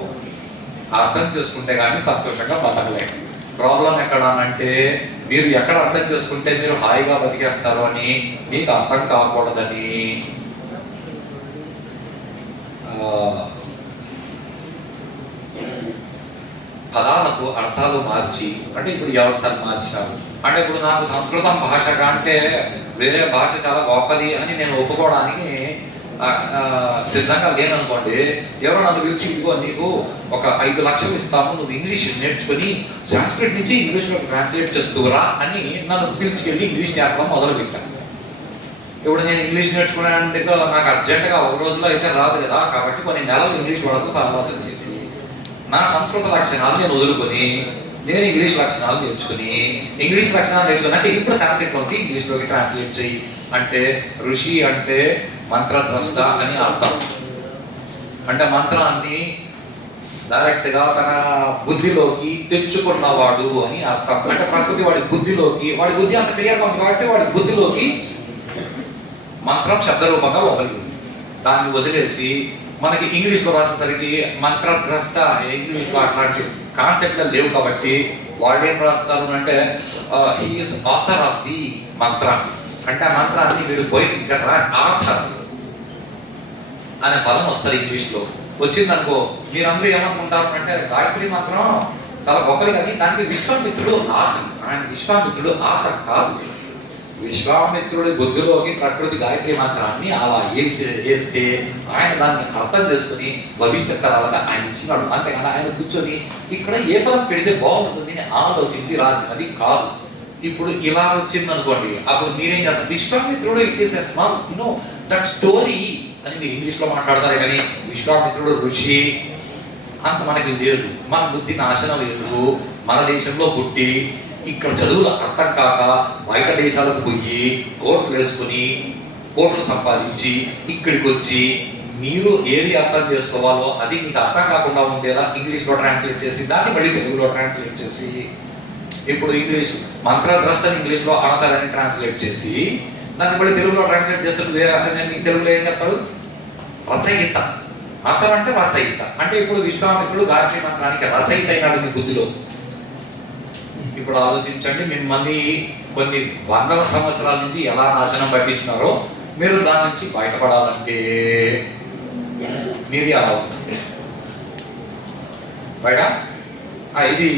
అర్థం చేసుకుంటే కానీ సంతోషంగా బతకలేము. ప్రాబ్లం ఎక్కడానంటే మీరు ఎక్కడ అర్థం చేసుకుంటే మీరు హాయిగా బతికేస్తారు అని మీకు అర్థం కాకూడదని పదాలకు అర్థాలు మార్చి, అంటే ఇప్పుడు ఎవరు సార్ మార్చినారు అంటే ఇప్పుడు నాకు సంస్కృతం భాష కంటే వేరే భాష చాలా గొప్పది అని నేను ఒప్పుకోవడానికి సిద్ధంగా లేననుకోండి. ఎవరో నన్ను పిలిచి ఇదిగో నీకు ఒక 5 లక్షలు ఇస్తాము, నువ్వు ఇంగ్లీష్ నేర్చుకుని సంస్కృత్ నుంచి ఇంగ్లీష్లోకి ట్రాన్స్లేట్ చేస్తురా అని నన్ను పిలిచికెళ్ళి ఇంగ్లీష్ నేర్పడం మొదలు పెట్టాను. ఇప్పుడు నేను ఇంగ్లీష్ నేర్చుకునేందుకు నాకు అర్జెంటుగా ఒక రోజులో అయితే రాదు కదా, కాబట్టి కొన్ని నెలలు ఇంగ్లీష్ వాళ్ళతో సహవాసం చేసి నా సంస్కృత లక్షణాలు నేను వదులుకొని నేను ఇంగ్లీష్ లక్షణాలు నేర్చుకుని అంటే ఇప్పుడు సంస్కృతం నుంచి ఇంగ్లీష్లోకి ట్రాన్స్లేట్ చేయి అంటే ఋషి అంటే మంత్రద్రష్ట అని అర్థం. అంటే మంత్రాన్ని డైరెక్ట్గా తన బుద్ధిలోకి తెచ్చుకున్నవాడు అని అర్థం. అంటే ప్రకృతి వాడి బుద్ధి అంత క్లియర్గా ఉంది కాబట్టి వాడి బుద్ధిలోకి మంత్రం శబ్దరూపంగా లోపలికి ఉంది. దాన్ని వదిలేసి మనకి ఇంగ్లీష్లో రాసేసరికి మంత్రద్రష్ట, ఇంగ్లీష్లో అట్లాంటి కాన్సెప్ట్లు లేవు కాబట్టి వాళ్ళు ఏం రాస్తారు అంటే హీఈస్ ఆథర్ ఆఫ్ ది మంత్ర, అంటే ఆ మంత్రాన్ని మీరు పోయి ఇక్కడ రాసి ఆథర్ అనే పదం వస్తుంది ఇంగ్లీష్లో. వచ్చిందనుకో మీరందరూ ఏమనుకుంటారు అంటే గాయత్రి మంత్రం చాలా గొప్పది కానీ దానికి విశ్వామిత్రుడు ఆథర్. ఆయన విశ్వామిత్రుడు ఆథర్ కాదు. విశ్వామిత్రుడి బుద్ధిలోకి ప్రకృతి గాయత్రి మంత్రాన్ని అలా వేస్తే ఆయన దాన్ని అర్థం చేసుకుని భవిష్యత్ తరాలుగా ఆయన ఇచ్చినాడు. అంతేగాని ఆయన కూర్చొని ఇక్కడ ఏ పదం పెడితే బాగుంటుంది అని ఆలోచించి రాసినది కాదు. ఇప్పుడు ఇలా వచ్చింది అనుకోండి, అప్పుడు మీరేం చేస్తారు, విశ్వామిత్రుడు it is a small that story అని మీరు ఇంగ్లీష్లో మాట్లాడతారు కానీ విశ్వామిత్రుడు ఋషి అంత మనకి లేదు. మన బుద్ధి నాశనం ఎందుకు, మన దేశంలో పుట్టి ఇక్కడ చదువులు అర్థం కాక బయట దేశాలకు పోయి కోట్లు వేసుకుని కోట్లు సంపాదించి ఇక్కడికి వచ్చి మీరు ఏది అర్థం చేసుకోవాలో అది మీకు అర్థం కాకుండా ఉండేలా ఇంగ్లీష్లో ట్రాన్స్లేట్ చేసి దాన్ని మళ్ళీ తెలుగులో ట్రాన్స్లేట్ చేసి ఇప్పుడు ఇంగ్లీష్ మంత్రద్రష్టని ఇంగ్లీష్లో అనతారని ట్రాన్స్లేట్ చేసి దాన్ని మళ్ళీ తెలుగులో ట్రాన్స్లేట్ చేస్తారు. నీకు తెలుగులో ఏం చెప్తాడు, రచయిత. అతను అంటే రచయిత. అంటే ఇప్పుడు విశ్వామిత్రుడు గాయత్రి మంత్రానికి రచయిత అయినాడు మీ బుద్ధిలో. ఇప్పుడు ఆలోచించండి, మిమ్మల్ని కొన్ని వందల సంవత్సరాల నుంచి ఎలా నాశనం పట్టించినారో మీరు దాని నుంచి బయటపడాలంటే మీది అలా ఉంటుంది బయట. ఇది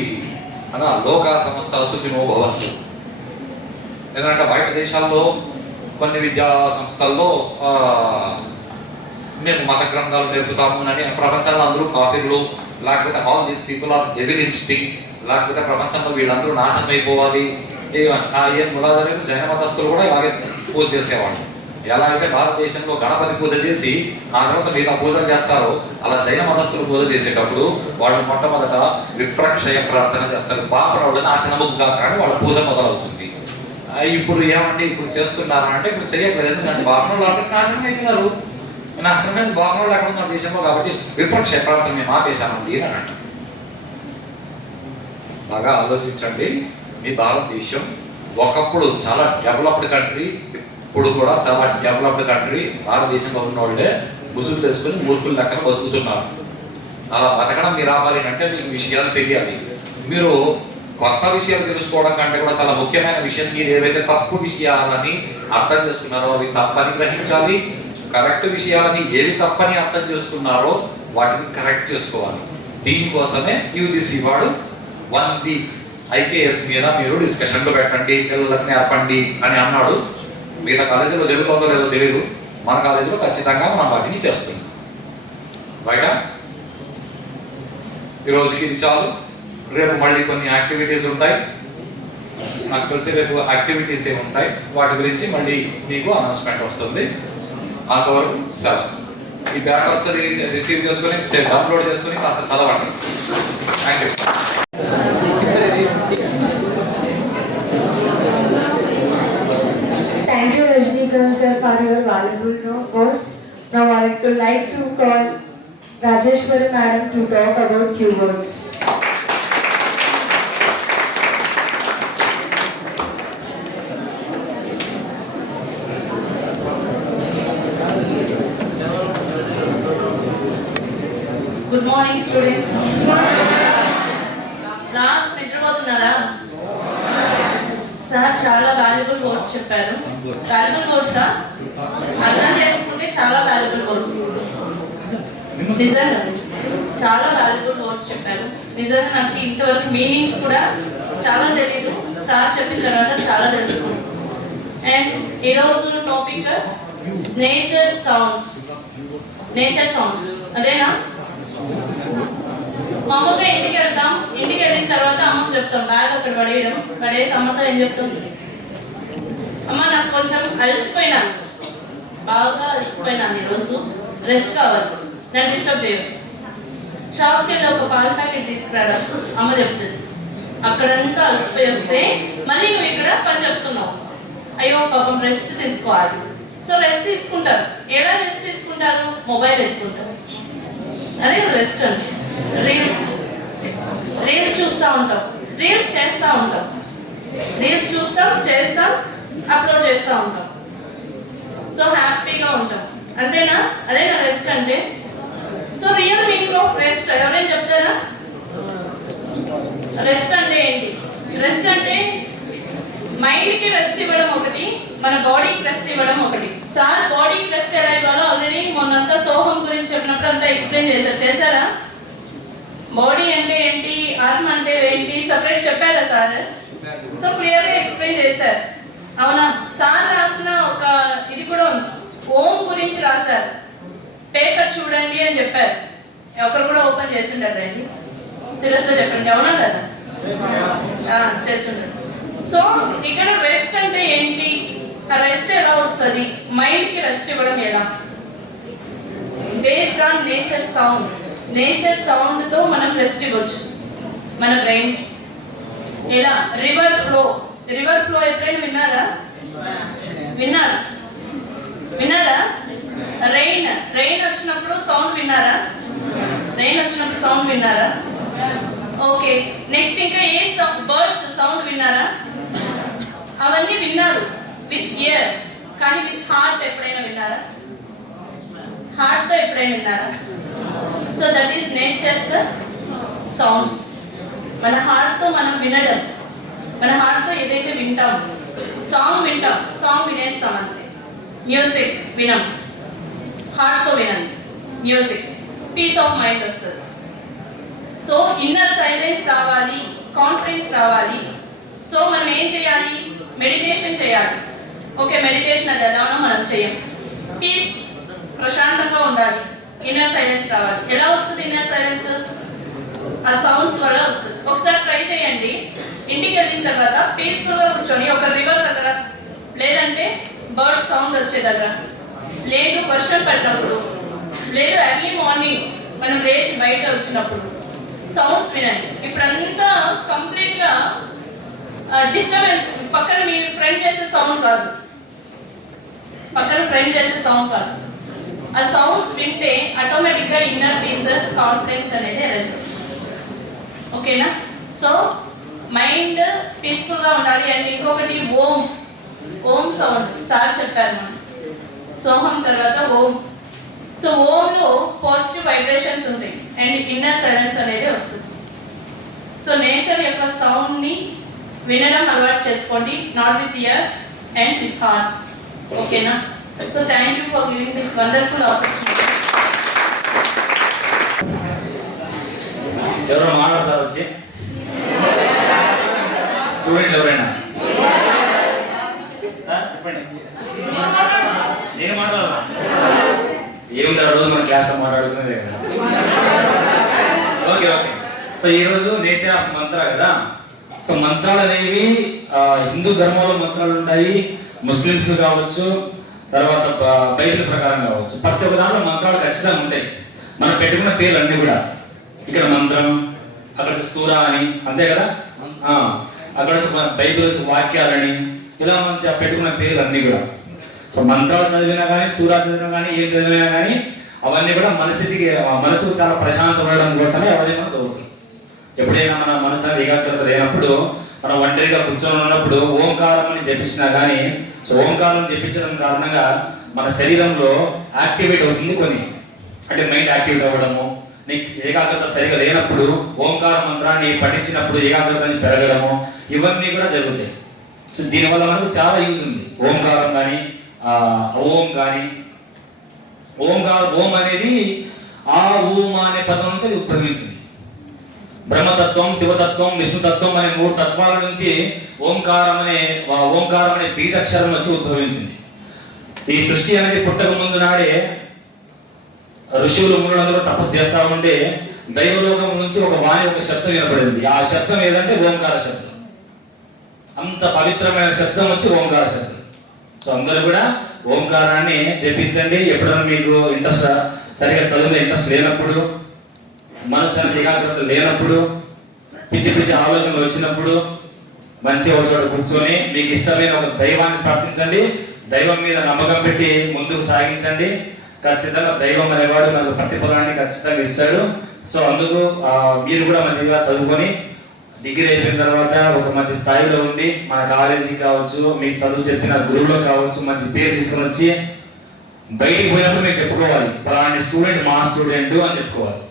లోక సంస్థ సుఖినో భవంతు. ఎందుకంటే బయట దేశాల్లో కొన్ని విద్యా సంస్థల్లో మేము మత గ్రంథాలు నేర్పుతాము అని ప్రపంచంలో అందరూ కాఫీలు, లేకపోతే all these people are devil instinct, లేకపోతే ప్రపంచంలో వీళ్ళందరూ నాశనం అయిపోవాలి ఏం ములాదలేదు. జైన మతస్థులు కూడా ఇలాగే పూజ చేసేవాళ్ళు. ఎలా అయితే భారతదేశంలో గణపతి పూజ చేసి ఆ తర్వాత మిగతా పూజలు చేస్తారో అలా జైన మతస్థులు పూజ చేసేటప్పుడు వాళ్ళు మొట్టమొదట విప్రక్షయ ప్రార్థన చేస్తారు. పాపరావుడు నాశనముగా కానీ వాళ్ళ పూజ మొదలవుతుంది. ఇప్పుడు ఏమంటే ఇప్పుడు చేస్తున్నారు అంటే ఇప్పుడు చేయట్లేదు, ఎందుకంటే బాపనోళ్ళు ఆల్రెడీ నాశనం అయిపోయినారు. నాశనమైన బాపనోళ్ళు ఎక్కడ ఉన్న దేశంలో కాబట్టి విప్రక్షయ ప్రార్థన మేము ఆపేశామండి అని అంట. బాగా ఆలోచించండి, మీ భారతదేశం ఒకప్పుడు చాలా డెవలప్డ్ కంట్రీ, ఇప్పుడు కూడా చాలా డెవలప్డ్ కంట్రీ. భారతదేశంలో ఉన్న వాళ్ళే ముసుగులు వేసుకొని మూర్ఖులు లెక్కన బతుకుతున్నారు. అలా బతకడం మీరు ఆపాలి అంటే మీకు విషయాలు తెలియాలి. మీరు కొత్త విషయాలు తెలుసుకోవడం కంటే కూడా చాలా ముఖ్యమైన విషయం, మీరు ఏవైతే తప్పు విషయాలని అర్థం చేసుకున్నారో అవి తప్పని గ్రహించాలి. కరెక్ట్ విషయాలని ఏవి తప్పని అర్థం చేసుకున్నారో వాటిని కరెక్ట్ చేసుకోవాలి. దీనికోసమే యూజీసీ వాడు 1 వీక్ ఐకేఎస్ మీద మీరు డిస్కషన్లు పెట్టండి, పిల్లలకు నేర్పండి అని అన్నాడు. మిగతా కాలేజీలో జరుగుతుందో లేదో తెలియదు, మన కాలేజీలో ఖచ్చితంగా మనం వాటిని చేస్తున్నాం. బయట ఈరోజుకి ఇది చాలు. రేపు మళ్ళీ కొన్ని యాక్టివిటీస్ ఉంటాయి. నాకు తెలిసి రేపు యాక్టివిటీస్ ఏమి ఉంటాయి వాటి గురించి మళ్ళీ మీకు అనౌన్స్మెంట్ వస్తుంది. అంతవరకు సార్ ఈ పేపర్స్ రిసీవ్ చేసుకుని డౌన్లోడ్ చేసుకుని కాస్త చదవండి. Thank you. Thank you, Rajnikant sir, for your valuable words. Now I would like to call Rajeshwari madam to talk about few words. Good morning, students. Class నిద్రపోతున్నారా? Sir చాలా valuable words చెప్పారు. Valuable వర్డ్సా? అర్థం చేసుకుంటే చాలా valuable words. నిజంగా చాలా valuable words చెప్పారు. నిజంగా నాకు ఇంతవరకు మీనింగ్స్ కూడా చాలా తెలియదు. సార్ చెప్పిన తర్వాత చాలా తెలుసుకున్నాను. అండ్ ఈరోజు topic nature sounds. Nature sounds అదేనా? మామూలుగా ఇంటికి వెళ్తాం, ఇంటికి వెళ్ళిన తర్వాత అమ్మకు చెప్తాం, బ్యాగ్ అక్కడ పడేసి అమ్మతో ఏం చెప్తాం, అమ్మ నాకు కొంచెం అలసిపోయినాను, బాగా అలసిపోయినాను, ఈరోజు రెస్ట్ కావాలి, నన్ను డిస్టర్బ్ చేయదు. షాప్కి వెళ్ళి ఒక పాల ప్యాకెట్ తీసుకురారా అమ్మ చెప్తుంది. అక్కడంతా అలసిపోయి వస్తే మళ్ళీ నువ్వు ఇక్కడ పని చెప్తున్నావు, అయ్యో పాపం రెస్ట్ తీసుకోవాలి. సో రెస్ట్ తీసుకుంటారు. ఎలా రెస్ట్ తీసుకుంటారు? మొబైల్ ఎత్తుకుంటారు. అదే రెస్ట్ అంటే. రీల్స్ చూస్తూ ఉంటాం, రీల్స్ చేస్తూ ఉంటాం, రీల్స్ చూస్తాం, చేస్తాం, అప్లోడ్ చేస్తూ ఉంటాం. సో హ్యాపీగా ఉంటాం, అంతేనా? అదేనా రెస్ట్ అంటే? So real meaning of rest ఎవరైనా చెప్తారా? రెస్ట్ అంటే ఏంటి? రెస్ట్ అంటే మైండ్కి రెస్ట్ ఇవ్వడం ఒకటి, మన బాడీకి రెస్ట్ ఇవ్వడం ఒకటి. సార్ బాడీకి రెస్ట్ ఎలా ఇవ్వాలో ఆల్రెడీ మొన్నంతా సోహం గురించి చెప్పినప్పుడు అంతా ఎక్స్ప్లెయిన్ చేశారా? బాడీ అంటే ఏంటి, ఆత్మ అంటే ఏంటి సపరేట్ చెప్పారా సార్? సో క్లియర్గా ఎక్స్ప్లెయిన్ చేశారు, అవునా? సార్ రాసిన ఒక ఇది కూడా ఉంది, ఓం గురించి రాశారు. పేపర్ చూడండి అని చెప్పారు. ఒకరు కూడా ఓపెన్ చేసిండారు అండి, సీరియస్గా చెప్పండి, అవునా కదా? చేసిండారు. సో ఇక్కడ రెస్ట్ అంటే ఏంటి, ఆ రెస్ట్ ఎలా వస్తుంది, మైండ్కి రెస్ట్ ఇవ్వడం ఎలా? Based on nature sound. Nature సౌండ్తో మనం రెస్ట్ ఇవ్వచ్చు మన బ్రెయిన్. ఎలా? River flow. రివర్ ఫ్లో ఎప్పుడైనా విన్నారా? రెయిన్ వచ్చినప్పుడు సౌండ్ విన్నారా? ఓకే, నెక్స్ట్ ఇంకా ఏ బర్డ్స్ సౌండ్ విన్నారా? అవన్నీ విన్నారు విత్ ఇయర్, కానీ విత్ హార్ట్ ఎప్పుడైనా విన్నారా? హార్ట్తో ఎప్పుడైనా విన్నారా? So that is nature's sounds. మన హార్ట్తో మనం వినడం. మన హార్ట్తో ఏదైతే వింటాం, సాంగ్ వినేస్తాం అంతే. మ్యూజిక్ వినం, హార్ట్తో వినండి. మ్యూజిక్ పీస్ ఆఫ్ మైండ్ వస్తుంది. సో ఇన్నర్ సైలెన్స్ రావాలి, కాన్ఫిడెన్స్ రావాలి. సో మనం ఏం చేయాలి? మెడిటేషన్ చేయాలి. ఓకే, మెడిటేషన్ అది ఎలానో మనం చేయం. పీస్, ప్రశాంతంగా ఉండాలి. ఇన్నర్ సైలెన్స్ రావాలి. ఎలా వస్తుంది ఇన్నర్ సైలెన్స్? ఆ సౌండ్స్ వల్ల వస్తుంది. ఒకసారి ట్రై చేయండి. ఇంటికి వెళ్ళిన తర్వాత పీస్ఫుల్గా కూర్చొని ఒక రివర్ దగ్గర, లేదంటే బర్డ్స్ సౌండ్ వచ్చే దగ్గర, లేదు వర్షం పడినప్పుడు, లేదు ఎర్లీ మార్నింగ్ మనం లేచి బయట వచ్చినప్పుడు సౌండ్స్ వినండి. ఇప్పుడంతా కంప్లీట్గా డిస్టర్బెన్స్. పక్కన మీ ఫ్రెండ్ చేసే సౌండ్ కాదు, ఆ సౌండ్స్ వింటే ఆటోమేటిక్గా ఇన్నర్ పీస్, కాన్ఫిడెన్స్ అనేది రెస్ట్. ఓకేనా? సో మైండ్ పీస్ఫుల్గా ఉండాలి. అండ్ ఇంకొకటి ఓం సౌండ్ సార్ చెప్పారు మనం. సోహం తర్వాత ఓం. సో ఓంలో పాజిటివ్ వైబ్రేషన్స్ ఉంటాయి అండ్ ఇన్నర్ సైలెన్స్ అనేది వస్తుంది. సో నేచర్ యొక్క సౌండ్ని వినడం అలవాటు చేసుకోండి, not with ears and with heart. ఓకేనా? So thank you for giving this wonderful opportunity. ఎవరైనా మాట్లాడతారు వచ్చి? స్టూడెంట్ ఎవరైనా? సార్ చెప్పండి. నేను మాట్లాడాలా? ఏముంది ఆ రోజు మన క్లాస్లో మాట్లాడుకునేదే కదా. ఓకే. సో ఈరోజు నేచర్ ఆఫ్ మంత్ర కదా. సో మంత్రాలు అనేవి హిందూ ధర్మంలో మంత్రాలు ఉంటాయి, ముస్లిమ్స్ కావచ్చు, తర్వాత బైబిల్ ప్రకారం కావచ్చు. ప్రతి ఒక్క దాంట్లో మంత్రాలు ఖచ్చితంగా ఉంటాయి. మనం పెట్టుకున్న పేర్లు అన్నీ కూడా, ఇక్కడ మంత్రం, అక్కడ సూర అని, అంతే కదా. అక్కడ వచ్చి బైబిల్ వచ్చి వాక్యాలని, ఇలా మంచి పెట్టుకున్న పేర్లు అన్నీ కూడా. సో మంత్రాలు చదివినా కానీ, సూరా చదివినా కానీ, ఏం చదివినా కానీ అవన్నీ కూడా మనసుకు చాలా ప్రశాంతం ఉండడం కోసమే అవన్నీ మనం చదువుతాం. ఎప్పుడైనా మన మనసు అనేది ఏకాగ్రత లేనప్పుడు, మనం ఒంటరిగా కూర్చొని ఉన్నప్పుడు ఓంకారం అని జపించినా కానీ, సో ఓంకారం జపించడం కారణంగా మన శరీరంలో యాక్టివేట్ అవుతుంది కొన్ని, అంటే మైండ్ యాక్టివేట్ అవ్వడము. నీకు ఏకాగ్రత సరిగా లేనప్పుడు ఓంకార మంత్రాన్ని పఠించినప్పుడు ఏకాగ్రత పెరగడము, ఇవన్నీ కూడా జరుగుతాయి. సో దీనివల్ల మనకు చాలా యూజ్ ఉంది. ఓంకారం కానీ, ఓం కానీ, ఓం అనేది ఆ ఊమ అనే పదం నుంచి అది ఉద్భవించింది. బ్రహ్మతత్వం, శివతత్వం, విష్ణుతత్వం అనే 3 తత్వాల నుంచి ఓంకారం అనే బీజాక్షరం వచ్చి ఉద్భవించింది. ఈ సృష్టి అనేది పుట్టక ముందు నాడే ఋషువులు మునులందరూ తపస్సు చేస్తా ఉంటే దైవలోకం నుంచి ఒక శబ్దం వినపడింది. ఆ శబ్దం ఏదంటే ఓంకార శబ్దం. అంత పవిత్రమైన శబ్దం వచ్చి ఓంకార శబ్దం. సో అందరూ కూడా ఓంకారాన్ని జపించండి. ఎప్పుడైనా మీకు ఇంట్రెస్ట్, సరిగా చదువులో ఇంట్రెస్ట్ లేనప్పుడు, మనసు అనేది ఏకాగ్రత లేనప్పుడు, పిచ్చి ఆలోచనలు వచ్చినప్పుడు, మంచి ఒక చోట కూర్చొని మీకు ఇష్టమైన ఒక దైవాన్ని ప్రార్థించండి. దైవం మీద నమ్మకం పెట్టి ముందుకు సాగించండి. ఖచ్చితంగా దైవం అనేవాడు మనకు ప్రతిఫలాన్ని ఖచ్చితంగా ఇస్తాడు. సో అందుకు మీరు కూడా మంచిగా చదువుకొని డిగ్రీ అయిపోయిన తర్వాత ఒక మంచి స్థాయిలో ఉండి, మన కాలేజీ కావచ్చు, మీకు చదువు చెప్పిన గురువులో కావచ్చు, మంచి పేరు తీసుకొని వచ్చి బయటికి పోయినప్పుడు మీరు చెప్పుకోవాలి, పలానా స్టూడెంట్ మా స్టూడెంట్ అని చెప్పుకోవాలి.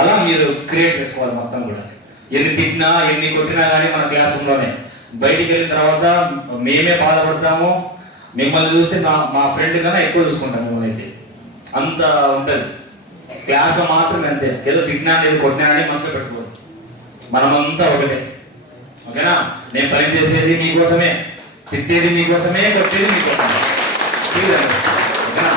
అలా మీరు క్రియేట్ చేసుకోవాలి మొత్తం కూడా. ఎన్ని తిట్టినా ఎన్ని కొట్టినా కానీ మన క్లాస్ రూమ్లోనే, బయటికి వెళ్ళిన తర్వాత మేమే బాధపడతాము. మిమ్మల్ని చూసి మా ఫ్రెండ్ కన్నా ఎక్కువ చూసుకుంటాం మిమ్మల్ని. అయితే అంత ఉంటుంది. క్లాస్లో మాత్రం అంతే, ఏదో తిట్టినా ఏదో కొట్టినా అని మనసులో పెట్టుకోవాలి. మనమంతా ఒకటే. ఓకేనా? నేను పని చేసేది మీకోసమే, తిట్టేది మీకోసమే, కొట్టేది మీకోసమే. ఓకేనా?